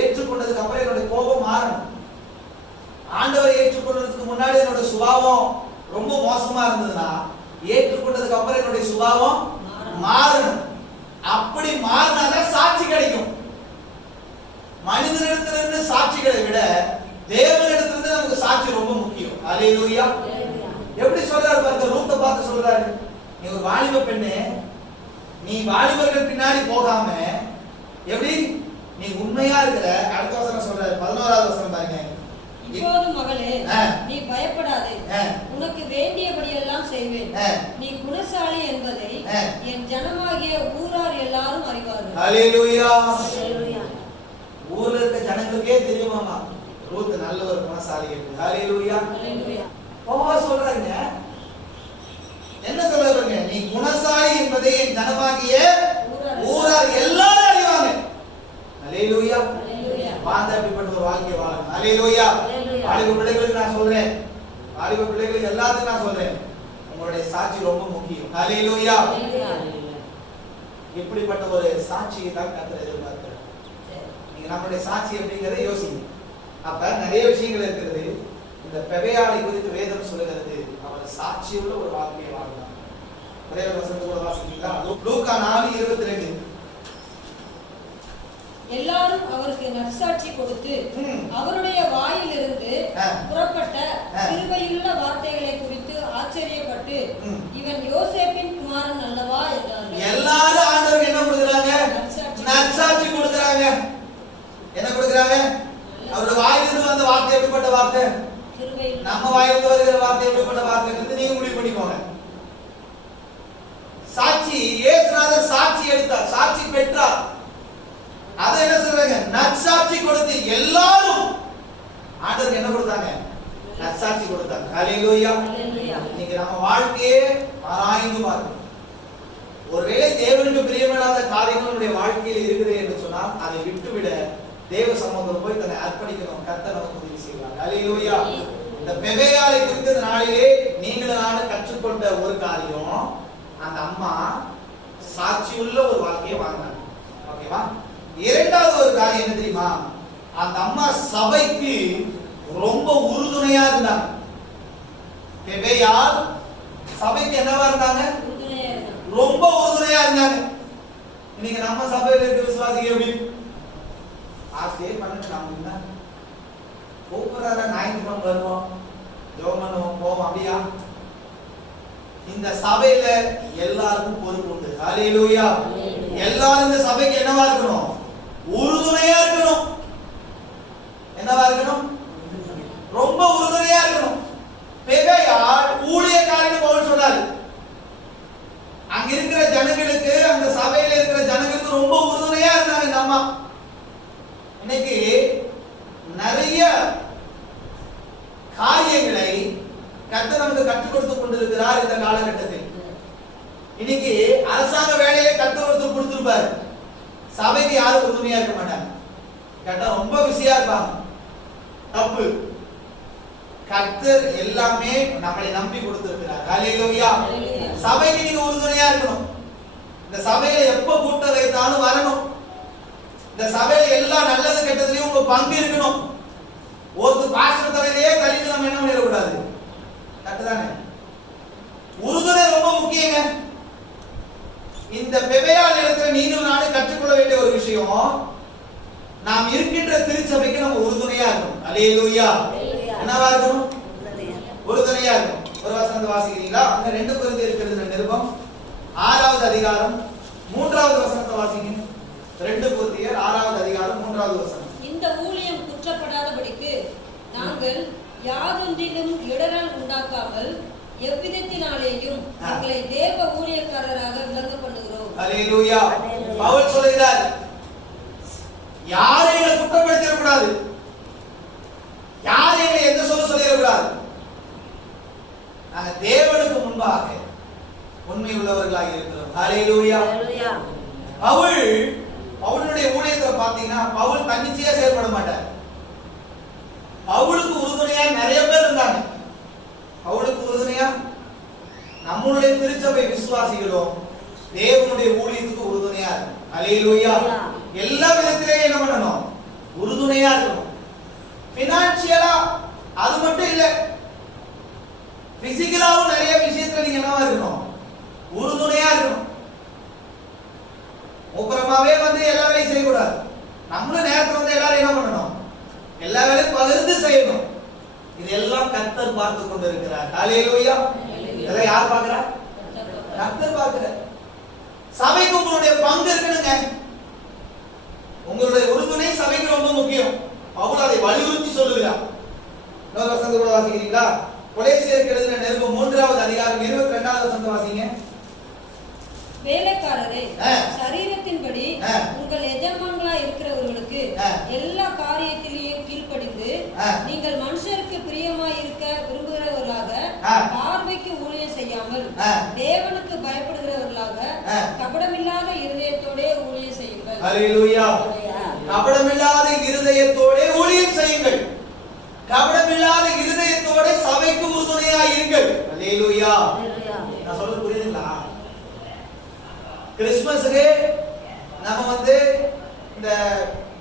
ஏற்றுக்கொண்டதுக்கு அப்புறம் என்னுடைய கோபம் மாறணும். ஆண்டவரை ஏற்றுக்கொள்றதுக்கு முன்னாடி என்னோட சுபாவம் ரொம்ப மோசமா இருந்ததுன்னா ஏற்றுக்கொண்டதுக்கு அப்புறம் என்னுடைய சுபாவம் மாறணும். அப்படி மாறினாதான் சாட்சி கிடைக்கும். மனிதனிடத்திலிருந்து சாட்சிகளை விட தேவனிடத்திலிருந்து நமக்கு சாட்சி ரொம்ப முக்கியம். ஹல்லேலூயா. எப்படி சொல்றாரு பாருங்க, ரூத்தை பார்த்து சொல்றாரு, நீ ஒரு வாலிப பெண்ணு, நீ வாலிபர்கள் பின்னாடி போகாம எப்படி நீ உண்மையா இருக்கிற. அடுத்த வசனம் சொல்றாரு, 11வது வசனம் பாருங்க. இப்போது மகளே, நீ பயப்படாதே, உனக்கு வேண்டியபடியெல்லாம் செய்வேன். நீ குணசாலி என்பதை என் ஜனமாகிய ஊரார் எல்லாரும் அறிவார்கள். ஹல்லேலூயா. ஊர்ல இருக்க ஜனங்களுக்கே தெரியுமாமா ரூத் நல்ல ஒரு குணசாலி. ஹல்லேலூயா. போவாஸ் சொல்றாங்க, என்ன சொல்றாங்க, நீ குணசாலி என்பதை என் ஜனமாகிய ஊரார் எல்லாரும் அறிவாங்க. ஹல்லேலூயா. வாழ்ந்த அப்படிப்பட்ட ஒரு வாழ்க்கை வாழணும். ஹல்லேலூயா. வாலிப பிள்ளைகளுக்கு நான் சொல்றேன், வாலிப பிள்ளைகளுக்கு எல்லாத்துக்கும் நான் சொல்றேன், உங்களுடைய சாட்சி ரொம்ப முக்கியம். ஹல்லேலூயா. இப்படிப்பட்ட ஒரு சாட்சியை தான் கர்த்தர் எதிர்பார்க்கிறார். நீங்க நம்மளுடைய சாட்சி எப்படிங்கறத யோசிங்க. அப்ப நிறைய விஷயங்கள் இருக்கிறது. இந்த பெபேயாளை குறித்து வேதம் சொல்லுகிறது, அவர் சாட்சியுள்ள ஒரு வாழ்க்கையை வாழ்ந்தார். ஒரே ஒரு வசனத்தை கூட வாசிக்கிறீங்களா? லூக்கா 4:22. எல்லாரும் அவருக்கு நற்சாட்சி கொடுத்து அவருடைய வாயிலிருந்து புறப்பட்ட கிருபையுள்ள வார்த்தைகளை குறித்து ஆச்சரியப்பட்டு இவன் யோசேப்பின் குமாரன் அல்லவா என்றார்கள். எல்லாரும் ஆண்டவருக்கு என்ன கொடுக்கறாங்க? நற்சாட்சி கொடுக்கறாங்க. என்ன கொடுக்கறாங்க? அவருடைய வாயிலிருந்து வந்த வார்த்தை எப்படிப்பட்ட வார்த்தை? நம்ம வாயிலிருந்து வருகிற வார்த்தை எப்படிப்பட்ட வார்த்தை? நீங்க முடிவு பண்ணிக்கோங்க. சாட்சி இயேசுநாதர் சாட்சி எடுத்தார், சாட்சி பெற்றார். அத என்ன சொல்றாங்க? நற்சாட்சி கொடுத்து எல்லாரும் ஆண்டவருக்கு என்ன கொடுத்தாங்க? நற்சாட்சி கொடுத்தாங்க. ஹல்லேலூயா. நீங்க நம்ம வாழ்க்கையே ஆராய்ந்து பார்க்கணும். ஒருவேளை தேவனுக்கு பிரியமில்லாத காரியங்கள் நம்முடைய வாழ்க்கையில் இருக்குது என்று சொன்னால் அதை விட்டுவிட தேவ சமூகத்தில் போய் தன்னை அர்ப்பணிக்கணும். கர்த்தர் நமக்கு உதவி செய்வார். ஹல்லேலூயா. இந்த பெபேயாளை குறித்த நாளிலே நீங்கள் நானும் கற்றுக்கொண்ட ஒரு காரியம், அந்த அம்மா சாட்சியுள்ள ஒரு வாழ்க்கையை வாழ்ந்தாங்க. ஓகேவா? இரண்டாவது ஒரு காரியம் என்ன தெரியுமா? அந்த அம்மா சபைக்கு ரொம்ப உறுதுணையா இருந்தாங்க. பெபேயாள் சபைக்கு என்னவா இருந்தாங்க? ரொம்ப உறுதுணையா இருந்தாங்க. இன்னைக்கு நம்ம சபையில இருக்க விசுவாசிகள் எப்படி? ஆசையே பண்ணிட்டு நம்ம ஒவ்வொரு ஞாயிற்றுக்கிழமை வருவோம், ஜெபம் பண்ணுவோம், போவோம். அப்படியா? இந்த சபையில எல்லாருக்கும் பொறுப்பு உண்டு. ஹல்லேலூயா. எல்லாரும் இந்த சபைக்கு என்னவா இருக்கணும்? உறுதுணையா இருக்கணும். என்னவா இருக்கணும்? ரொம்ப உறுதுணையா இருக்கணும். பெபேயாள் ஊழியக்காரன்னு பவுல் சொல்றாரு. அங்க இருக்கிற ஜனங்களுக்கு, அந்த சபையில இருக்கிற ஜனங்களுக்கு ரொம்ப உறுதுணையா இருந்தாங்க இந்த அம்மா. இன்னைக்கு நிறைய காரியங்களை கர்த்தர் நமக்கு கற்றுக் கொடுத்து கொண்டிருக்கிறார் இந்த காலகட்டத்தில். இன்னைக்கு அரசாங்க வேலையை கர்த்தர் ஒருத்தர் கொடுத்திருப்பாரு, சபைக்கு யாரும் உறுதுணையா இருக்க மாட்டாங்க. கேட்டா ரொம்ப பிஸியா இருப்பாங்க. தப்பு. கர்த்தர் எல்லாமே நம்மளை நம்பி கொடுத்திருக்கிறார். ஹல்லேலூயா. சபைக்கு நீங்க உறுதுணையா இருக்கணும். இந்த சபையில எப்ப கூட்டம் வைத்தாலும் வரணும். இந்த சபையில எல்லா நல்லது கெட்டதுலயும் உங்க பங்கு இருக்கணும். ஒருத்தர் பாஸ்டர் தலையிலேயே கழித்து நம்ம என்ன பண்ணிடக்கூடாது. கரெக்ட் தானே? உறுதுணை ரொம்ப முக்கியங்க. இந்த பெபேயா நிலத்துல நீங்களும் நானும் கற்றுக்கொள்ள வேண்டிய ஒரு விஷயம், நாம் இருக்கின்ற திருச்சபைக்கு நம்ம உறுதுணையா இருக்கணும். அல்லேலூயா. என்னவா இருக்கணும்? உறுதுணையா இருக்கணும். ஒரு வசனத்தை வாசிக்கிறீங்களா? அங்க 2 கொரிந்தியர் எழுதின நிருபம் 6வது அதிகாரம் 3வது வசனத்தை வாசிங்க. 2 கொரிந்தியர் 6வது அதிகாரம் 3வது வசனம். இந்த ஊழியம் குற்றப்படாதபடிக்கு நாங்கள் யாதொன்றிலும் இடரல் உண்டாக்காமல் எவ்விதத்தினாலேயும் எங்களை தேவ ஊழியக்காரராக விளங்க பண்ணுகிறோம். அல்லேலூயா. பவுல் சொல்கிறார், யாரையும் குற்றப்படுத்திட கூடாது, யாரையும் எந்த சொல்லிட கூடாது. நாங்கள் தேவனுக்கு முன்பாக உண்மை உள்ளவர்களாக இருக்கிறோம். அல்லேலூயா. பவுலுடைய ஊழியத்தை பார்த்தீங்கன்னா பவுல் தன்னிச்சையா செயல்பட மாட்டார். பவுலுக்கு உறுதுணையா நிறைய பேர் இருந்தாங்க. பவுலுக்கு உறுதுணையா நம்மளுடைய திருச்சபை விசுவாசிகளும் தேவனுடைய ஊழியத்துக்கு உறுதுணையா இருக்கும். அல்லேலூயா. எல்லா விதத்திலேயும் என்ன பண்ணணும்? உறுதுணையா இருக்கணும். பினான்சியலா அது மட்டும் இல்ல, பிசிக்கலாவும் நிறைய விஷயத்துல நீங்க என்னவா இருக்கணும்? உறுதுணையா இருக்கணும். மூப்பரமாவே வந்து எல்லா வேலையும் செய்யக்கூடாது. நம்மளும் நேரத்துல வந்து எல்லாரும் என்ன பண்ணணும்? எல்லா வேலையும் பகிர்ந்து செய்யணும். இதெல்லாம் கர்த்தர் பார்த்து கொண்டு இருக்கிறார். அல்லேலூயா. இதெல்லாம் யார் பார்க்கிறா? கர்த்தர் பார்க்கிறார். சபைக்கு உங்களுடைய பங்கு இருக்கணுங்க. உங்களுடைய உறுதுணை சபைக்கு ரொம்ப முக்கியம். பவுல் அதை வலியுறுத்தி சொல்லுகிறார். இன்னொரு வசனத்தை கூட வாசிக்கிறீங்களா? கொலோசியருக்கு எழுதின நிருபம் 3வது அதிகாரம் 22வது வசனத்தை வாசிங்க. வேலைக்காரரே, சரீரத்தின்படி உங்கள் எஜமான்களா இருக்கிறவர்களுக்கு எல்லா காரியத்திலேயும் கீழ்ப்படிந்து நீங்கள் மனுஷருக்கு பிரியமாய் இருக்க விரும்புகிறவர்களாக பார்வைக்கு ஊழியம் செய்யாமல் தேவனுக்கு பயப்படுகிறவர்களாக கபடமில்லாத இருதயத்தோட ஊழியம் செய்யுங்கள். அல்லேலூயா. கபடமில்லாத இருதயத்தோட ஊழியம் செய்யுங்கள். கபடமில்லாத இருதயத்தோட சபைக்கு உறுதுணையா இருங்கள். அல்லேலூயா. நான் சொல்றது புரியுதுங்களா? கிறிஸ்மஸ்க்கு நம்ம வந்து இந்த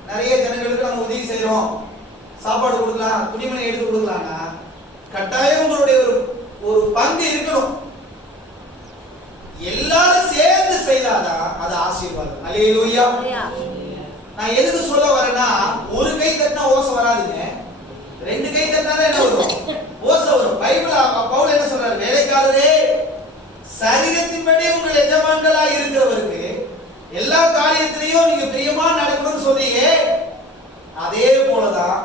நிறைய ஜனங்களுக்கு நம்ம உதவி செய்யறோம், சாப்பாடு கொடுக்கலாம், துணிமணி எடுத்து கொடுக்கலாம்னா கட்டாயம் உங்களுடைய ஒரு பங்கு இருக்கணும். எல்லாரும் சேர்ந்து செய்தாதான் அது ஆசீர்வாதம். அல்லேலூயா. நான் எதுக்கு சொல்ல வரேன்னா, ஒரு கை தட்டினா ஓசை வராதுங்க, 2 கை தட்டினா என்ன வரும்? ஓசை வரும். பைபிள் பவுல் என்ன சொல்றாரு? வேலைக்காரரே, சரீரத்தின்படி உங்கள் எஜமான்களா இருக்கிறவருக்கு எல்லா காரியத்திலையும் நீங்க பிரியமா நடக்கணும்னு சொன்னீங்க. அதே போலதான்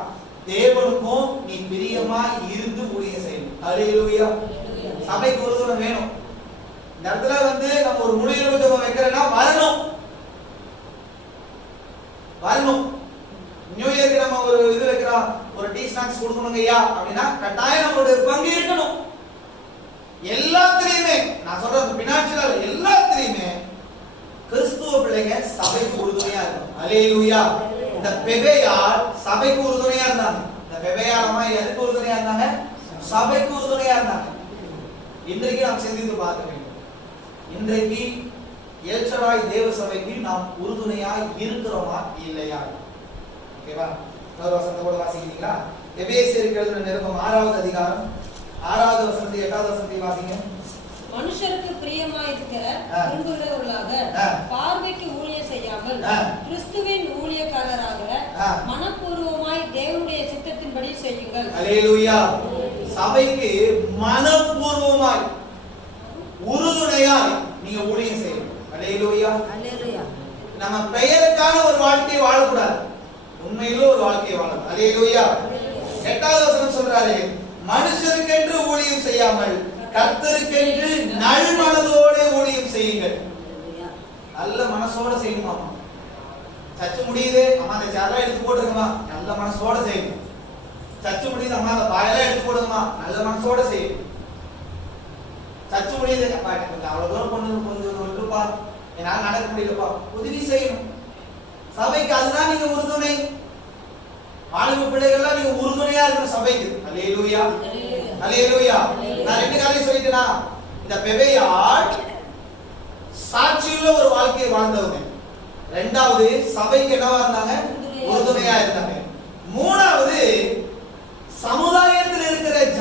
தேவனுக்கும் நீ பிரியமா இருந்து ஊழியம் செய்யணும். அல்லேலூயா. சபைக்கு உறுதுணை வேணும். இந்த இடத்துல வந்து நம்ம ஒரு முழு இரவு ஜெபம் வைக்கிறேன்னா வரணும். நியூ இயருக்கு நம்ம ஒரு இது வைக்கிறோம், ஒரு டீ ஸ்நாக்ஸ் கொடுக்கணுங்க ஐயா அப்படின்னா கட்டாயம் நம்மளுடைய பங்கு இருக்கணும். எல்லாத்திலையுமே நான் சொல்றது பினான்சியல் எல்லாத்திலையுமே கிறிஸ்துவ பிள்ளைங்க சபைக்கு உறுதுணையா இருக்கும். அல்லேலூயா. இந்த பெபேயா சபைக்கு உறுதுணையா இருந்தாங்க. இந்த பெபேயா அம்மா எதுக்கு உறுதுணையா இருந்தாங்க? சபைக்கு உறுதுணையா இருந்தாங்க. இன்றைக்கு நாம் சிந்தித்து பார்க்க வேண்டும். இன்றைக்கு எல்சடாய் தேவ சபைக்கு நாம் உறுதுணையா இருக்கிறோமா இல்லையா? ஓகேவா? ஒரு வசனத்தை கூட வாசிக்கிறீங்களா? எபேசியருக்கு எழுதின நிருபம் 6வது அதிகாரம் 6வது வசனத்தை 8வது வசனத்தை வாசிங்க. மனுஷருக்கு பிரியமாய் இருக்க விரும்புகிறவர்களாக பார்வைக்கு ஊழியம் செய்யாமல் கிறிஸ்துவின் ஊழியக்காரராக மனப்பூர்வமாய் தேவனுடைய சித்தத்தின்படி செய்யுங்கள். அல்லேலூயா. சபைக்கு மனப்பூர்வமாய் உறுதுணையாய் நீங்க ஊழியம் செய்யணும். அல்லேலூயா. நம்ம பெயருக்கான ஒரு வாழ்க்கையை வாழக்கூடாது, உண்மையிலே ஒரு வாழ்க்கையை வாழணும். அல்லேலூயா. 8வது வசனம் சொல்றாரு, மனுஷருக்கென்று ஊழியம் செய்யாமல் கர்த்தருக்கென்று நல் மனதோட ஊழியம் செய்யுங்கள். நல்ல மனசோட செய்யணுமாமா. சச்சு முடியுது அம்மா, அந்த சேரெல்லாம் எடுத்து போட்டுருங்கம்மா, நல்ல மனசோட செய்யணும். சச்சு முடியுது அம்மா, அந்த பாயெல்லாம் எடுத்து போடுங்கம்மா, நல்ல மனசோட செய்யணும். சச்சு முடியுது அப்பா, எனக்கு அவ்வளவு தூரம் கொஞ்சம் இருக்குப்பா, என்னால நடக்க முடியலப்பா, உதவி செய்யணும். சபைக்கு அதுதான் நீங்க உறுதுணை. வாலிப பிள்ளைகள்லாம் நீங்க உறுதுணையா இருக்கணும் சபைக்கு. அல்லேலூயா. அல்லேலூயா. நான் 2 காரியம் சொல்லிட்டேனா? இந்த பெபேயாள் சாட்சியுள்ள ஒரு வாழ்க்கையை வாழ்ந்தவங்க. 2வது சபைக்கு என்னவா இருந்தாங்க? உறுதுணையா இருந்தாங்க. 3வது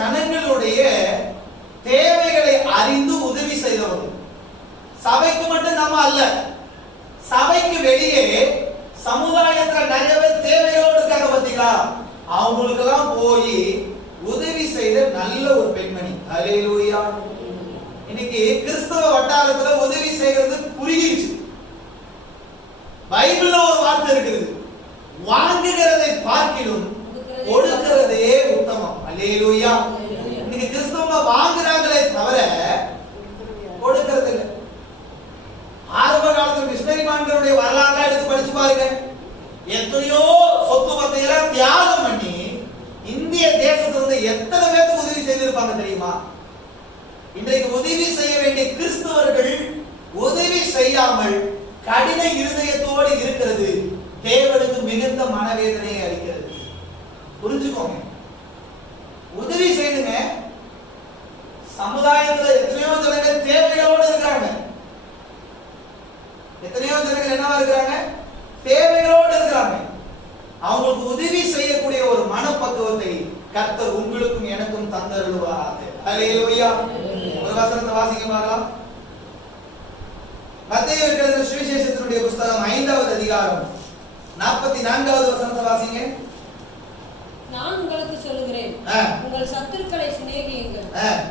ஜனங்களுடைய தேவைகளை அறிந்து உதவி செய்தவங்க. சபைக்கு மட்டும் நம்ம அல்ல, சபைக்கு வெளியே சமுதாயத்துல நிறைய பேர் தேவைகளோடு இருக்காங்க பாத்தீங்களா, அவங்களுக்கு எல்லாம் போய் உதவி செய்த நல்ல ஒரு பெண்மணி. ஹல்லேலூயா. இன்னைக்கு கிறிஸ்தவ வட்டாரத்துல உதவி செய்யறது புரியுது. பைபிள்ல ஒரு வார்த்தை இருக்குது, வாங்குகிறதை பார்க்கிலும் கொடுக்கிறதே உத்தமம். ஹல்லேலூயா. இன்னைக்கு கிறிஸ்தவங்க வாங்குறாங்களே தவிர கொடுக்கிறது இல்லை. ஆரம்ப காலத்துல மிஷனரிமான்களுடைய வரலாறு எடுத்து படிச்சு பாருங்க. எத்தனையோ சொத்து பத்தைகளை தியாகம் பண்ணி இந்திய தேசத்திலிருந்து எத்தனை பேருக்கு உதவி செய்திருப்பாங்க தெரியுமா? இன்றைக்கு உதவி செய்ய வேண்டிய கிறிஸ்தவர்கள் உதவி செய்யாமல் கடின இருதயத்தோடு இருக்கிறது தேவனுக்கு மிகுந்த மனவேதனையை அளிக்கிறது. புரிஞ்சுக்கோங்க, உதவி செய்யுங்க. சமுதாயத்துல எத்தனையோ ஜனங்கள் தேவைகளோடு இருக்கிறாங்க. எத்தனையோ ஜனங்கள் என்னவா இருக்கிறாங்க? தேவைகளோடு இருக்கிறாங்க. அவங்களுக்கு உதவி செய்யக்கூடிய ஒரு மனப்பக்குவத்தை கர்த்தர் உங்களுக்கும் எனக்கும் தந்தருள்வாராக. ஹல்லேலூயா. ஒரு வசனத்தை வாசிக்க பார்க்கலாம். மத்தேயு எழுதின சுவிசேஷத்தினுடைய புத்தகம் 5வது அதிகாரம் 44வது வசனத்தை வாசிங்க. நான் உங்களுக்கு சொல்லுகிறேன், உங்கள் சத்துருக்களை சிநேகியுங்கள்,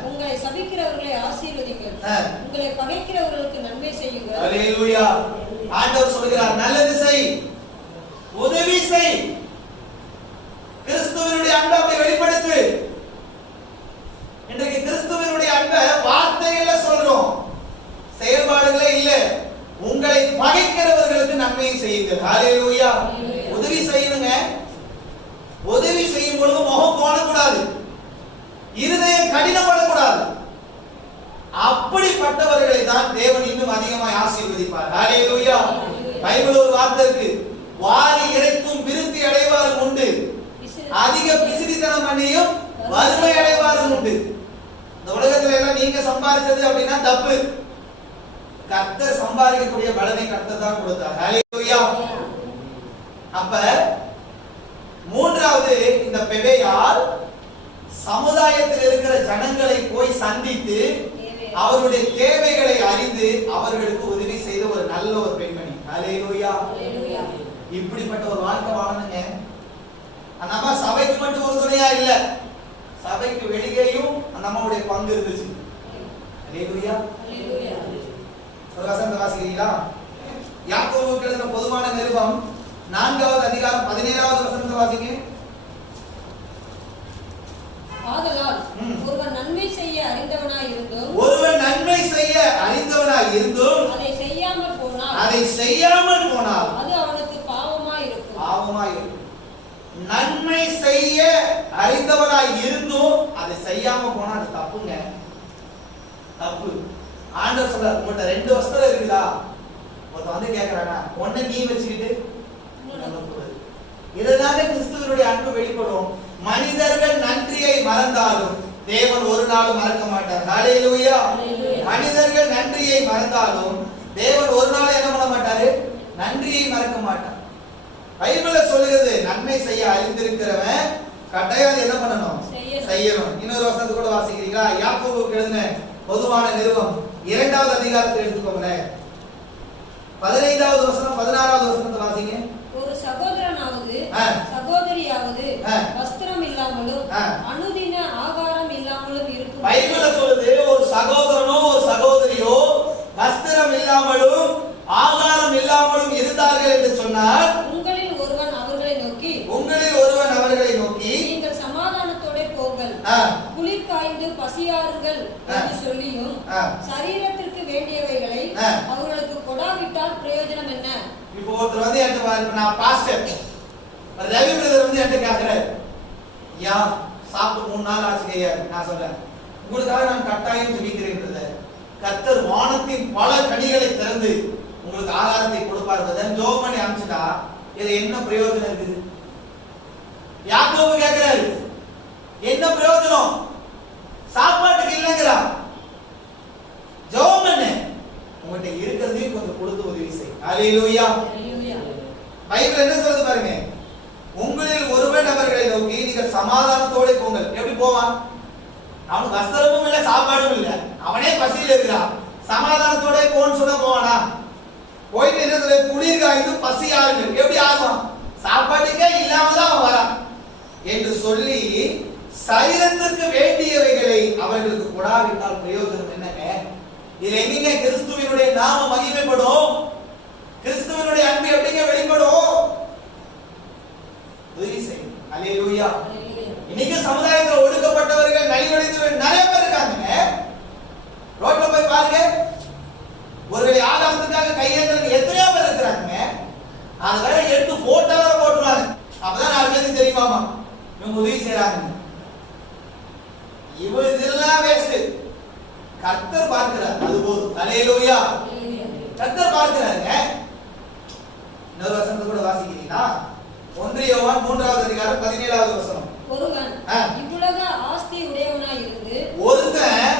உங்களை சபிக்கிறவர்களை ஆசீர்வதியுங்கள், உங்களை பகைக்கிறவர்களுக்கு நன்மை செய்யுங்கள். ஹல்லேலூயா. ஆண்டவர் சொல்கிறார், நல்லது செய், உதவி செய், கிறிஸ்துவினுடைய அன்பை அப்படி வெளிப்படுத்து. இன்றைக்கு கிறிஸ்துவினுடைய அன்பை வார்த்தைகள்ல சொல்றோம், செயல்பாடுகளே இல்ல. உங்களை பகைக்கிறவர்களுக்கு நன்மை செய்யுங்கள். ஹல்லேலூயா. உதவி செய்யுங்க. உதவி செய்யும் பொழுது முகம் கோணக்கூடாது, இருதயம் கடினப்படக்கூடாது. அப்படிப்பட்டவர்களை தான் தேவன் இன்னும் அதிகமாக ஆசீர்வதிப்பார். ஹல்லேலூயா. பைபிள் ஒரு வார்த்தை இருக்கு, வாரி இறைத்தும் விருத்தி அடைவாரும் உண்டு, அதிக பிசிறித்தனம் பண்ணியும் வறுமை அடைவாரும் உண்டு. இந்த உலகத்துல எல்லாம் நீங்க சம்பாதிச்சது அப்படின்னா தப்பு. கர்த்தர் சம்பாதிக்கக்கூடிய பலனை கர்த்தர் தான் கொடுத்தார். ஹல்லேலூயா. அப்ப மூன்றாவது, இந்த பெபேயால் சமுதாயத்தில் இருக்கிற ஜனங்களை போய் சந்தித்து அவருடைய தேவைகளை அறிந்து அவர்களுக்கு உதவி செய்த ஒரு நல்ல ஒரு பெண்மணி. ஹல்லேலூயா. இப்படிப்பட்ட ஒரு வாழ்க்கை வாழணுங்க. நம்ம சபைக்கு மட்டும் ஒரு துணையா இல்ல, சபைக்கு வெளியேயும் நம்மளுடைய பங்கு இருந்துச்சு. ஹல்லேலூயா. ஒரு வசனத்தை வாசிக்கிறீங்களா? யாக்கோபுக்கு எழுதின பொதுவான நிருபம் 4வது அதிகாரம் 17வது வசனத்தை வாசிங்க. ஆதலால் ஒருவன் நன்மை செய்ய அறிந்தவனாய் இருந்தும் அதை செய்யாமல் போனால் அது அவனுக்கு பாவமாய் இருக்கும். நன்மை செய்ய அறிந்தவனாய் இருந்தும் அதை செய்யாம போனா அது தப்புங்க, தப்பு. ஆண்டவர் சொல்றார், உங்கள்ட்ட 2 வஸ்திரம் இருக்குதா, ஒருத்தன் வந்து கேக்குறானா, ஒண்ணு நீ வச்சுக்கிட்டு இதுதானே கிறிஸ்துவனுடைய அன்பு வெளிப்படும். மனிதர்கள் நன்றியை மறந்தாலும் தேவன் ஒரு நாளும் மறக்க மாட்டார். ஹல்லேலூயா. மனிதர்கள் நன்றியை மறந்தாலும் தேவன் ஒரு நாள் என்ன பண்ண மாட்டாரு? நன்றியை மறக்க மாட்டார். பைபிள்ல சொல்லுகிறது, நன்மை செய்ய அறிந்திருக்கிறவன் கட்டாயம் என்ன பண்ணணும்? செய்யணும். இன்னொரு வசனத்தை கூட வாசிக்கிறீங்களா? யாக்கோபுக்கு எழுதின பொதுவான நிருபம் 2வது அதிகாரத்தை எடுத்துக்கோங்களேன். 15வது வசனம் 16வது வசனத்தை வாசிங்க. ஒரு சகோதரனாவது சகோதரியாவது வஸ்திரம் இல்லாமலும் அனுதின ஆகாரம் இல்லாமலும் இருக்கும். பைபிள்ல சொல்லுது, ஒரு சகோதரனோ ஒரு சகோதரியோ வஸ்திரம் இல்லாமலும் ஆகாரம் இல்லாமலும் இருந்தார்கள் என்று சொன்னார், உங்களில் ஒருவன் அவர்களை நோக்கி நீங்கள் சமாதானத்தோட போங்கள், குளிர் காய்ந்து பசியாருங்கள் என்று சொல்லியும் சரீரத்திற்கு வேண்டியவைகளை அவர்களுக்கு கொடாவிட்டால் பிரயோஜனம் என்ன? இப்போ ஒருத்தர் வந்து என்கிட்ட, நான் பாஸ்டர் ரவி பிரதர் வந்து என்கிட்ட கேட்கிறாரு, யா சாப்பிட்டு 3 நாள் ஆச்சு கையா. நான் சொல்றேன், உங்களுக்காக நான் கட்டாயம் ஜெபிக்கிறேன் பிரதர். கர்த்தர் வானத்தின் பல கனிகளை திறந்து உங்களுக்கு ஆகாரத்தை கொடுப்பார் பிரதர். ஜெபம் பண்ணி அனுப்பிச்சிட்டா இதுல என்ன பிரயோஜனம் இருக்குது? யாக்கோபு கேட்கிறாரு, என்ன பிரயோஜனம்? சாப்பாட்டுக்கு இல்லைங்கிறா, ஜெபம் பண்ணு, உங்கள்கிட்ட இருக்கிறதையும் கொஞ்சம் கொடுத்து உதவி செய். ஹல்லேலூயா. பைபிள் என்ன சொல்லுது பாருங்க, உங்களில் ஒருவன் அவர்களை நோக்கி நீங்கள் சமாதானத்தோட போங்கள். எப்படி போவான்? அவனுக்கு வஸ்திரமும் இல்ல, சாப்பாடும் இல்ல, அவனே பசியில இருக்கிறான். சமாதானத்தோட போன்னு சொன்னா போவானா? போயிட்டு என்ன சொல்ல, குளிர் காய்ந்து பசி ஆகுது, எப்படி ஆகும்? சாப்பாட்டுக்கே இல்லாம தான் அவன் வரான் என்று சொல்லி சரீரத்திற்கு வேண்டியவைகளை அவர்களுக்கு கொடாவிட்டால் பிரயோஜனம் என்னங்க? இது எங்கங்க கிறிஸ்துவினுடைய நாம மகிமைப்படும்? கிறிஸ்துவினுடைய அன்பு எப்படிங்க வெளிப்படும்? உதவி செய்யும். அல்லேலூயா. இன்னைக்கு சமுதாயத்தில் ஒடுக்கப்பட்டவர்கள், நலிவடைந்தவர்கள் நிறைய பேர் இருக்காங்க. ரோட்ல போய் பாருங்க, ஒருவேளை ஆதாரத்துக்காக கையேந்திரங்க எத்தனையோ பேர் இருக்கிறாங்க. அதை வேற எடுத்து போட்டோ வேற போட்டுருவாங்க. அப்பதான் 4 பேருக்கு தெரியுமாமா இவங்க உதவி செய்யறாங்க. இதெல்லாம் வேஸ்ட். கர்த்தர் பார்க்கிறார், அது போதும். அல்லேலூயா. கர்த்தர் பார்க்கிறாருங்க. இன்னொரு வசனத்தை கூட வாசிக்கிறீங்களா? 1 யோவான் 3வது அதிகாரம் 17வது வசனம். ஒருவன் இவ்வுலக ஆஸ்தி உடையவனாய் இருந்து, ஒருத்தன்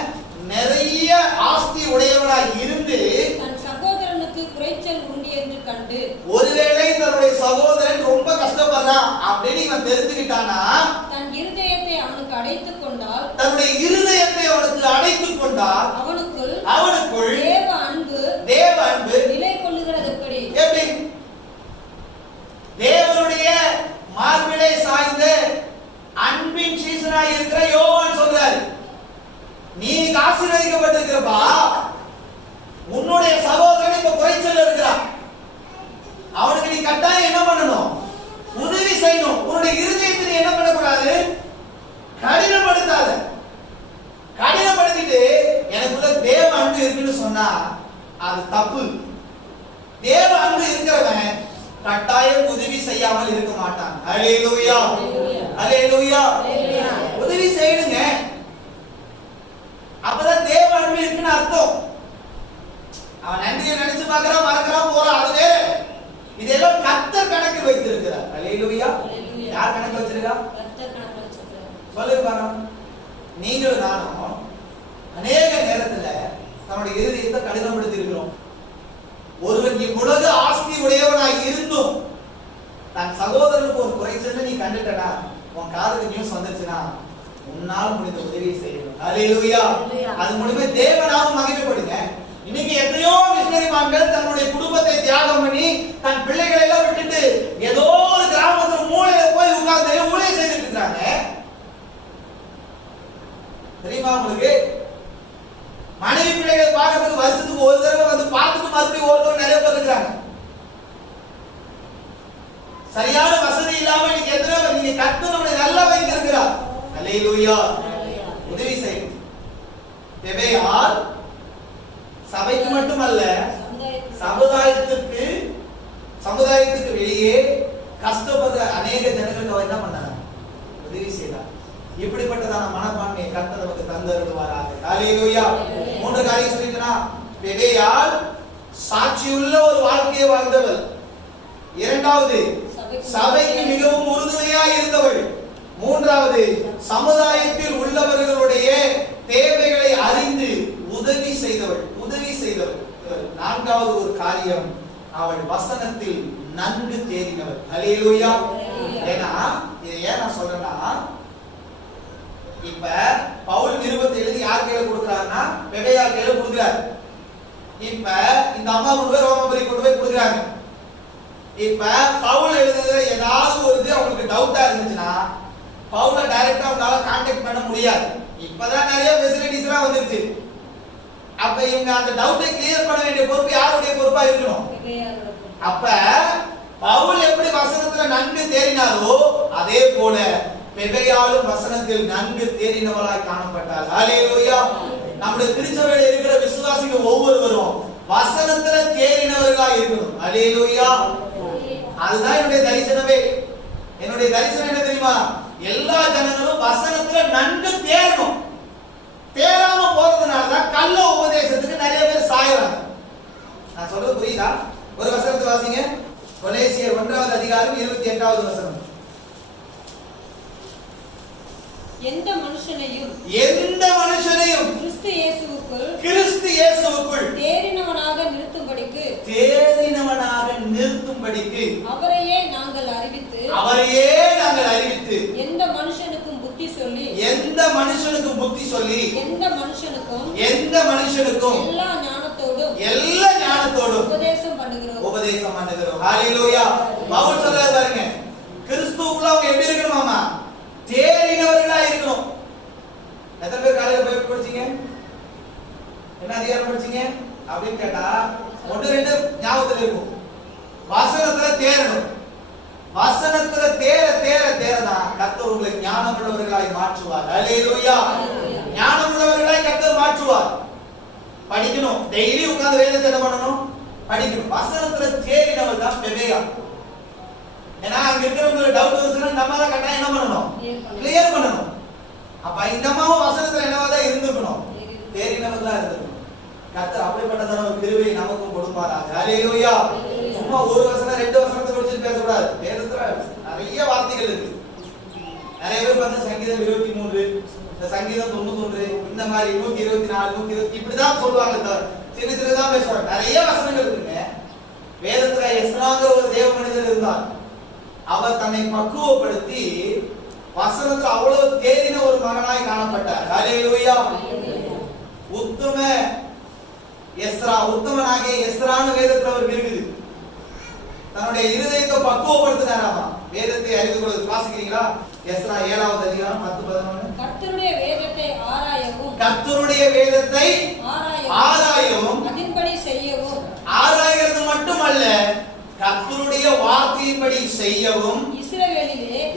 நிறைய ஆஸ்தி உடையவனாய் இருந்து தன் சகோதரனுக்கு குறைச்சல் உண்டு என்று கண்டு, ஒருவேளை தன்னுடைய சகோதரன் ரொம்ப கஷ்டப்படுறான் அப்படின்னு இவன் தெரிஞ்சுக்கிட்டானா, தன் இருதயத்தை அவனுக்கு அடைத்துக் கொண்டால், தன்னுடைய இருதயத்தை அவனுக்கு அடைத்துக் கொண்டால், அவனுக்குள் தேவ அன்பு நிலை கொள்ளுகிறது. எப்படி? தேவனுடைய மார்பிலை சாய்ந்த அன்பின் சீசனாய் இருக்கிற யோவான் சொல்றாரு, நீ ஆசீர்வதிக்கப்பட்டிருக்கிறப்பா, உன்னுடைய சகோதரன் இப்ப குறைச்சல் இருக்கிறான், அவனுக்கு நீ கட்டாயம் என்ன பண்ணணும்? உதவி செய்யணும். உன்னுடைய இருதயத்தை நீ என்ன பண்ணக்கூடாது? கடினப்படுத்தாத. கடினப்படுத்திட்டு எனக்குள்ள தேவ அன்பு இருக்குன்னு சொன்னா அது தப்பு. தேவ அன்பு இருக்கிறவன் கட்டாயம் உதவி செய்யாமல் இருக்க மாட்டான். அல்லேலூயா, அல்லேலூயா. உதவி செய்யுங்க, அப்பதான் தேவ அன்பு இருக்குன்னு அர்த்தம். அவன் நன்றியை நினைச்சு பார்க்கறான், மறக்கறான், போறான், அது வேற. இதெல்லாம் கர்த்தர் கணக்கு வைத்திருக்கிறார். அல்லேலூயா. யார் கணக்கு வச்சிருக்கா? கர்த்தர் கணக்கு வச்சிருக்கிறார். சொல்லுங்க. நீங்களும் நானும் அநேக நேரத்துல தன்னுடைய இருதயத்தை கடினப்படுத்தி இருக்கிறோம். ஒருவன் இவ்வுலக ஆஸ்தி உடையவனாய் இருந்தும் தன் சகோதரனுக்கு ஒரு குறைச்சல் நீ கண்டுட்டனா, உன் காதுக்கு நியூஸ் வந்துருச்சுன்னா உன்னால் முடிந்த உதவியை செய்யணும். அல்லேலூயா. அது மூலமே தேவனாலும் மகிமைப்படுங்க. இன்னைக்கு எத்தனையோ மிஷனரிமான்கள் தன்னுடைய குடும்பத்தை தியாகம் பண்ணி தன் பிள்ளைகளை எல்லாம் விட்டுட்டு ஏதோ ஒரு கிராமத்துல மூலையில போய் உட்கார்ந்து ஊழியம் செய்துட்டு இருக்காங்க. தெரியுமா உங்களுக்கு? மனைவி பிள்ளைகள் பார்க்கறதுக்கு வருஷத்துக்கு ஒரு தடவை வந்து பார்த்துட்டு மறுபடியும் ஓடுறவங்க நிறைய பேர் இருக்காங்க. சரியான வசதி இல்லாம இன்னைக்கு எத்தனை நீங்க கர்த்தர் நம்மளை நல்லா வைத்திருக்கிறார். அல்லேலூயா. உதவி செய்யும். தேவையால் சபைக்கு மட்டுமல்ல, சமுதாயத்துக்கு வெளியே கஷ்டப்படுற அநேக ஜனங்களுக்கு அவர் என்ன பண்ணார்? உதவி செய்தார். இப்படிப்பட்டதான மனப்பான்மையை கர்த்தர் நமக்கு தந்தருள்வாராக. அல்லேலூயா. 3 காரியம் சொல்லிட்டனா, தேவையால் சாட்சியுள்ள ஒரு வாழ்க்கையை வாழ்ந்தவர். 2வது சபைக்கு மிகவும் உறுதுணையா இருந்தவள். 3வது சமுதாயத்தில் உள்ளவர்களுடைய தேவைகளை அறிந்து உதவி செய்தவள். 4வது ஒரு காரியம், அவள் வசனத்தில் நன்கு தேறினவள். அல்லேலூயா. ஏன்னா இதை ஏன் நான் சொல்றேன்னா, இப்ப பவுல் நிருபத்தை எழுதி யார் கையில கொடுக்கிறாருன்னா பெபேயார் கையில கொடுக்கிறார். இப்ப இந்த அம்மா கொண்டு போய் ரோமாபுரி கொண்டு போய் கொடுக்குறாங்க. இப்ப பவுல் எழுதுறதுல ஏதாவது ஒரு இது அவங்களுக்கு டவுட்டா இருந்துச்சுன்னா பவுலை டைரக்டா அவங்களால கான்டாக்ட் பண்ண முடியாது. இப்பதான் நிறைய ஃபெசிலிட்டிஸ் எல்லாம் வந்துருச்சு. அப்ப இவங்க அந்த டவுட்டை கிளியர் பண்ண வேண்டிய பொறுப்பு யாருடைய பொறுப்பா இருக்கணும்? அப்ப பவுல் எப்படி வசனத்துல நன்கு தேறினாரோ அதே போல பெபேயாலும் வசனத்தில் நன்கு தேறினவளாய் காணப்பட்டார். அல்லேலூயா. நம்முடைய திருச்சபையில் இருக்கிற விசுவாசிகள் ஒவ்வொருவரும் வசனத்துல தேறினவர்களாய் இருக்கணும். அல்லேலூயா. அதுதான் என்னுடைய தரிசனமே. என்னுடைய தரிசனம் என்ன தெரியுமா? எல்லா ஜனங்களும் வசனத்துல நன்கு தேறணும். தேராம போறதுனாலதான் கள்ள உபதேசத்துக்கு நிறைய பேர் சாயறாங்க. நான் சொல்றது புரியுதா? ஒரு வசனத்தை வாசிங்க. கொலோசியர் 1வது அதிகாரம் 28வது வசனம். எந்த மனுஷனையும் கிறிஸ்து இயேசுவுக்குள் தேறினவனாக நிறுத்தும்படிக்கு அவரையே நாங்கள் அறிவித்து எந்த மனுஷனுக்கும் புத்தி சொல்லி எந்த மனுஷனுக்கும் எல்லா ஞானத்தோடும் உபதேசம் பண்ணுகிறோம். ஹalleluya. பவுல் சொல்றாரு பாருங்க, கிறிஸ்துவுக்குள்ள அவங்க எப்படி இருக்கணுமாமா? தேறினவர்களா இருக்கணும். எத்தனை பேர் காலையில பைபிள் படிச்சீங்க? என்ன அதிகாரம் படிச்சீங்க அப்படின்னு கேட்டா 1-2 ஞாபகத்துல இருக்கும். வசனத்துல தேறணும். வசனத்துல தேறதான் கர்த்தர் உங்களை ஞானம் உள்ளவர்களாய் மாற்றுவார். ஹalleluya. ஞானம் உள்ளவர்களாய் கர்த்தர் மாற்றுவார். படிக்கணும். டெய்லி உட்கார்ந்து வேதத்தை என்ன பண்ணணும்? படிக்கணும். வசனத்துல தேறினவர் தான் பெபேயா. ஏன்னா அங்க இருக்கிறவங்களுக்கு டவுட் வந்துச்சுன்னா நம்ம தான் கரெக்டா என்ன பண்ணணும்? கிளியர் பண்ணணும். அப்ப இந்த அம்மாவும் வசனத்துல என்னவாதான் இருந்திருக்கணும்? தேறினவர் தான் இருந்திருக்கணும். கர்த்தர் அப்படிப்பட்டதான ஒரு கிருபையை நமக்கும் கொடுப்பாராக. ஹalleluya. சும்மா ஒரு வசனம் 2 வசனத்தை படிச்சு பேச கூடாது. வேதத்துல நிறைய வார்த்தைகள் இருக்கு. நிறைய பேர் வந்து சங்கீதம் 23, இந்த சங்கீதம் 91, இந்த மாதிரி 124, 120 இப்படிதான் சொல்லுவாங்க. சின்ன சின்னதா பேசுவாங்க. நிறைய வசனங்கள் இருக்குங்க. வேதத்துல எஸ்ராங்கிற ஒரு தேவ மனிதர் இருந்தார். அவர் தன்னை பக்குவப்படுத்தி வசனத்துல அவ்வளவு தேறின ஒரு மகனாய் காணப்பட்டார். ஹalleluya. உத்தமனாகிய எஸ்ரான்னு வேதத்துல அவர் இருக்குது. தன்னுடைய இருதயத்தை பக்குவப்படுத்தினாராமா வேதத்தை அறிந்து கொள்வது. வாசிக்கிறீங்களா? எஸ்ரா 7வது அதிகாரம் 10-11. கர்த்தருடைய வேதத்தை ஆராயவும் அதின்படி செய்யவும். ஆராய்கிறது மட்டுமல்ல, கர்த்தருடைய வார்த்தையின்படி செய்யவும்.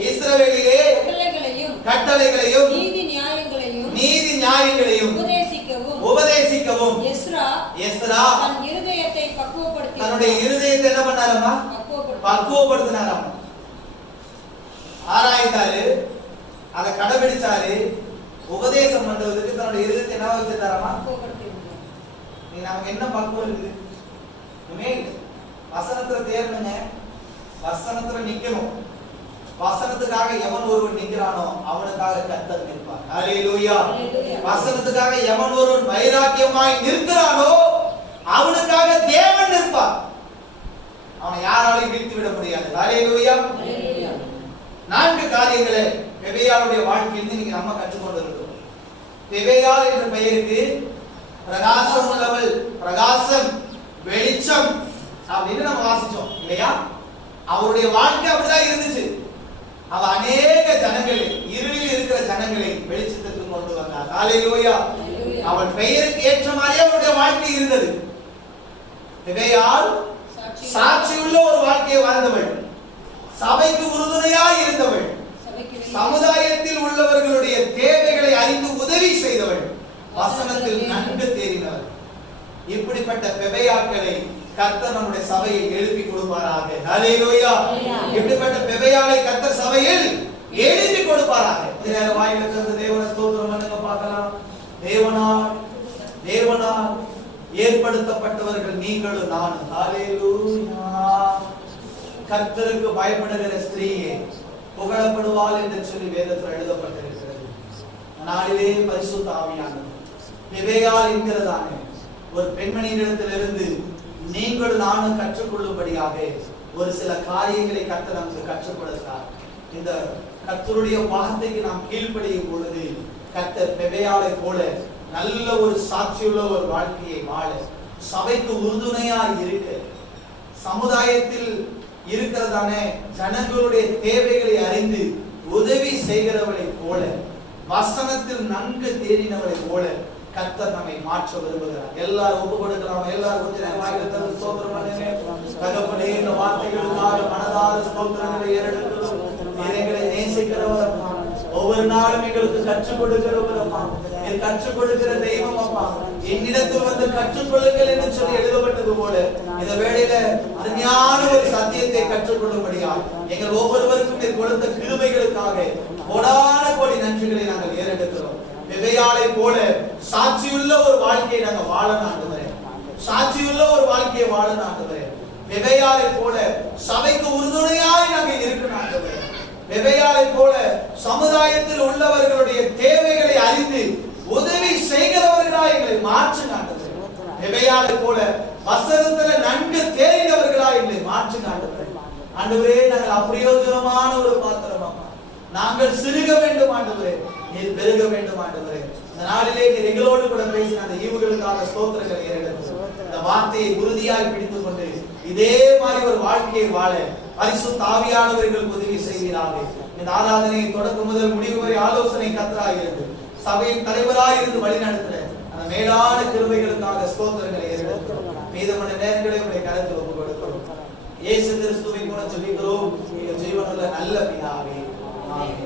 இஸ்ரவேலிலே கட்டளைகளையும் நீதி நியாயங்களையும் உபதேசிக்கவும். எஸ்ரா தன்னுடைய இருதயத்தை என்ன பண்ணாராமா? பக்குவப்படுத்தினாராமா. ஆராய்ந்தாரு, அதை கடைபிடிச்சாரு, உபதேசம் பண்றதுக்கு தன்னுடைய இருதயத்தை என்ன வச்சிருந்தாராமா? நீ நமக்கு என்ன பக்குவம் இருக்குது? வசனத்துல தேர்னுங்க, வசனத்துல நிக்கணும். வசனத்துக்காக எவன் ஒருவன் நிக்கிறானோ அவனுக்காக கர்த்தர் நிற்பார். ஹalleluya. வசனத்துக்காக எவன் ஒருவன் வைராக்கியமாய் நிற்கிறானோ அவனுக்காக தேவன் நிற்பார். அவனை யாராலையும் வீழ்த்தி விட முடியாது. ஹalleluya. 4 காரியங்களை பெபேயாளுடைய வாழ்க்கையிலிருந்து நீங்க நம்ம கற்றுக்கொண்டு இருக்கிறோம். பெபேயாள் என்ற பெயருக்கு பிரகாசம் உள்ளவள், பிரகாசம், வெளிச்சம் அப்படின்னு நம்ம வாசிச்சோம் இல்லையா? அவருடைய வாழ்க்கை அப்படிதான் இருந்துச்சு. அவ அநேக ஜனங்களை, இருளில் இருக்கிற ஜனங்களை வெளிச்சத்திற்கு கொண்டு வந்தார். ஹalleluya. அவள் பெயருக்கு ஏற்ற மாதிரியே அவருடைய வாழ்க்கை இருந்தது. பெபேயாள் சாட்சியுள்ள ஒரு வாழ்க்கையை வாழ்ந்தவள், சபைக்கு உறுதுணையாய் இருந்தவள், சமுதாயத்தில் உள்ளவர்களுடைய தேவைகளை அறிந்து உதவி செய்தவள், வசனத்தில் நன்கு தேறினவள். இப்படிப்பட்ட பெபேயாக்களை கர்த்தர் நம்முடைய சபையில் எழுப்பி கொடுப்பாராக. ஹalleluya. இப்படிப்பட்ட பெபேயாளை கர்த்தர் சபையில் எழுப்பி கொடுப்பாராக. இந்த வாயில இருந்து தேவனை ஸ்தோத்திரம் பண்ணுங்க பார்க்கலாம். தேவனால் ஏற்படுத்தப்பட்டவர்கள் நீங்களும் நானும். ஹalleluya. கர்த்தருக்கு பயப்படுகிற ஸ்திரீயே புகழப்படுவாள் என்று சொல்லி வேதத்தில் எழுதப்பட்டிருக்கிறது. நாளிலே பரிசுத்த ஆவியானவர் பெபேயாள் என்கிறதான ஒரு பெண்மணியிடத்திலிருந்து நீங்களும் நானும் கற்றுக்கொள்ளும்படியாக ஒரு சில காரியங்களை கர்த்தர் நமக்கு கற்றுக் கொடுத்தார். இந்த கர்த்தருடைய வார்த்தைக்கு நாம் கீழ்ப்படியும் பொழுது கர்த்தர் பெபேயாளை போல நல்ல ஒரு சாட்சியுள்ள ஒரு வாழ்க்கையை வாழ, சபைக்கு உறுதுணையாய் இருக்க, சமுதாயத்தில் இருக்கிறதான ஜனங்களுடைய தேவைகளை அறிந்து உதவி செய்கிறவளை போல, வசனத்தில் நன்கு தேறினவளை போல கர்த்தர் நம்மை மாற்ற விரும்புகிறார். எல்லாரும் ஒப்பு கொடுக்கலாம். எல்லாரும் ஸ்தோத்திரம் பண்ணுங்க. தகப்பனே, இந்த வார்த்தைகளுக்காக மனதார ஸ்தோத்திரங்களை ஏறெடுக்கிறோம். எங்களை நேசிக்கிறவர் அப்பா, ஒவ்வொரு நாளும் எங்களுக்கு கற்றுக் கொடுக்கிறவர் அப்பா, கற்றுக் கொடுக்கிற தெய்வம் அப்பா, என்னிடத்தில் வந்து கற்றுக்கொள்ளுங்கள் என்று சொல்லி எழுதப்பட்டது போல இந்த வேளையில அருமையான ஒரு சத்தியத்தை கற்றுக்கொள்ளும்படியா எங்கள் ஒவ்வொருவருக்கும் நீர் கொடுத்த கிருபைகளுக்காக கோடான கோடி நன்றிகளை நாங்கள் ஏறெடுக்கிறோம். பெபேயாளை போல சாட்சியுள்ள ஒரு வாழ்க்கையை நாங்கள் வாழ நாடுகிறேன். சாட்சியுள்ள ஒரு வாழ்க்கையை வாழ நாடுகிறேன். பெபேயாளை போல சபைக்கு உறுதுணையாய் நாங்கள் இருக்க நாடுகிறேன். பெபேயாளை போல சமுதாயத்தில் உள்ளவர்களுடைய தேவைகளை அறிந்து உதவி செய்கிறவர்களாய் எங்களை மாற்ற நாடுகிறேன். பெபேயாளை போல வசனத்துல நன்கு தேறினவர்களாய் எங்களை மாற்ற நாடுகிறேன். ஆண்டவரே, நாங்கள் அப்பிரயோஜனமான ஒரு பாத்திரமா, நாங்கள் சிறுக வேண்டும் ஆண்டவரே, நீர் பெருக வேண்டும் ஆண்டவரே. இந்த நாளிலே நீர் எங்களோடு கூட பேசின அந்த ஈவுகளுக்காக ஸ்தோத்திரங்கள் ஏறெடுக்கிறோம். இந்த வார்த்தையை உறுதியாய் பிடித்துக் கொண்டு இதே மாதிரி ஒரு வாழ்க்கையை வாழ பரிசுத்த ஆவியானவர்களுக்கு உதவி செய்வீராக. இந்த ஆராதனையை தொடக்கம் முதல் முடிவு வரை ஆலோசனை கர்த்தராய் இருந்து சபையின் தலைவராய் இருந்து வழி நடத்துற அந்த மேலான கிருபைகளுக்காக ஸ்தோத்திரங்களை ஏறெடுக்கிறோம். மீதமான நேரங்களை உடைய கருத்தில் ஒப்புக் கொடுக்கிறோம். இயேசு கிறிஸ்துவின் மூலம் ஜெபிக்கிறோம். ஜீவனுள்ள நல்ல பிதாவே, ஆமென்.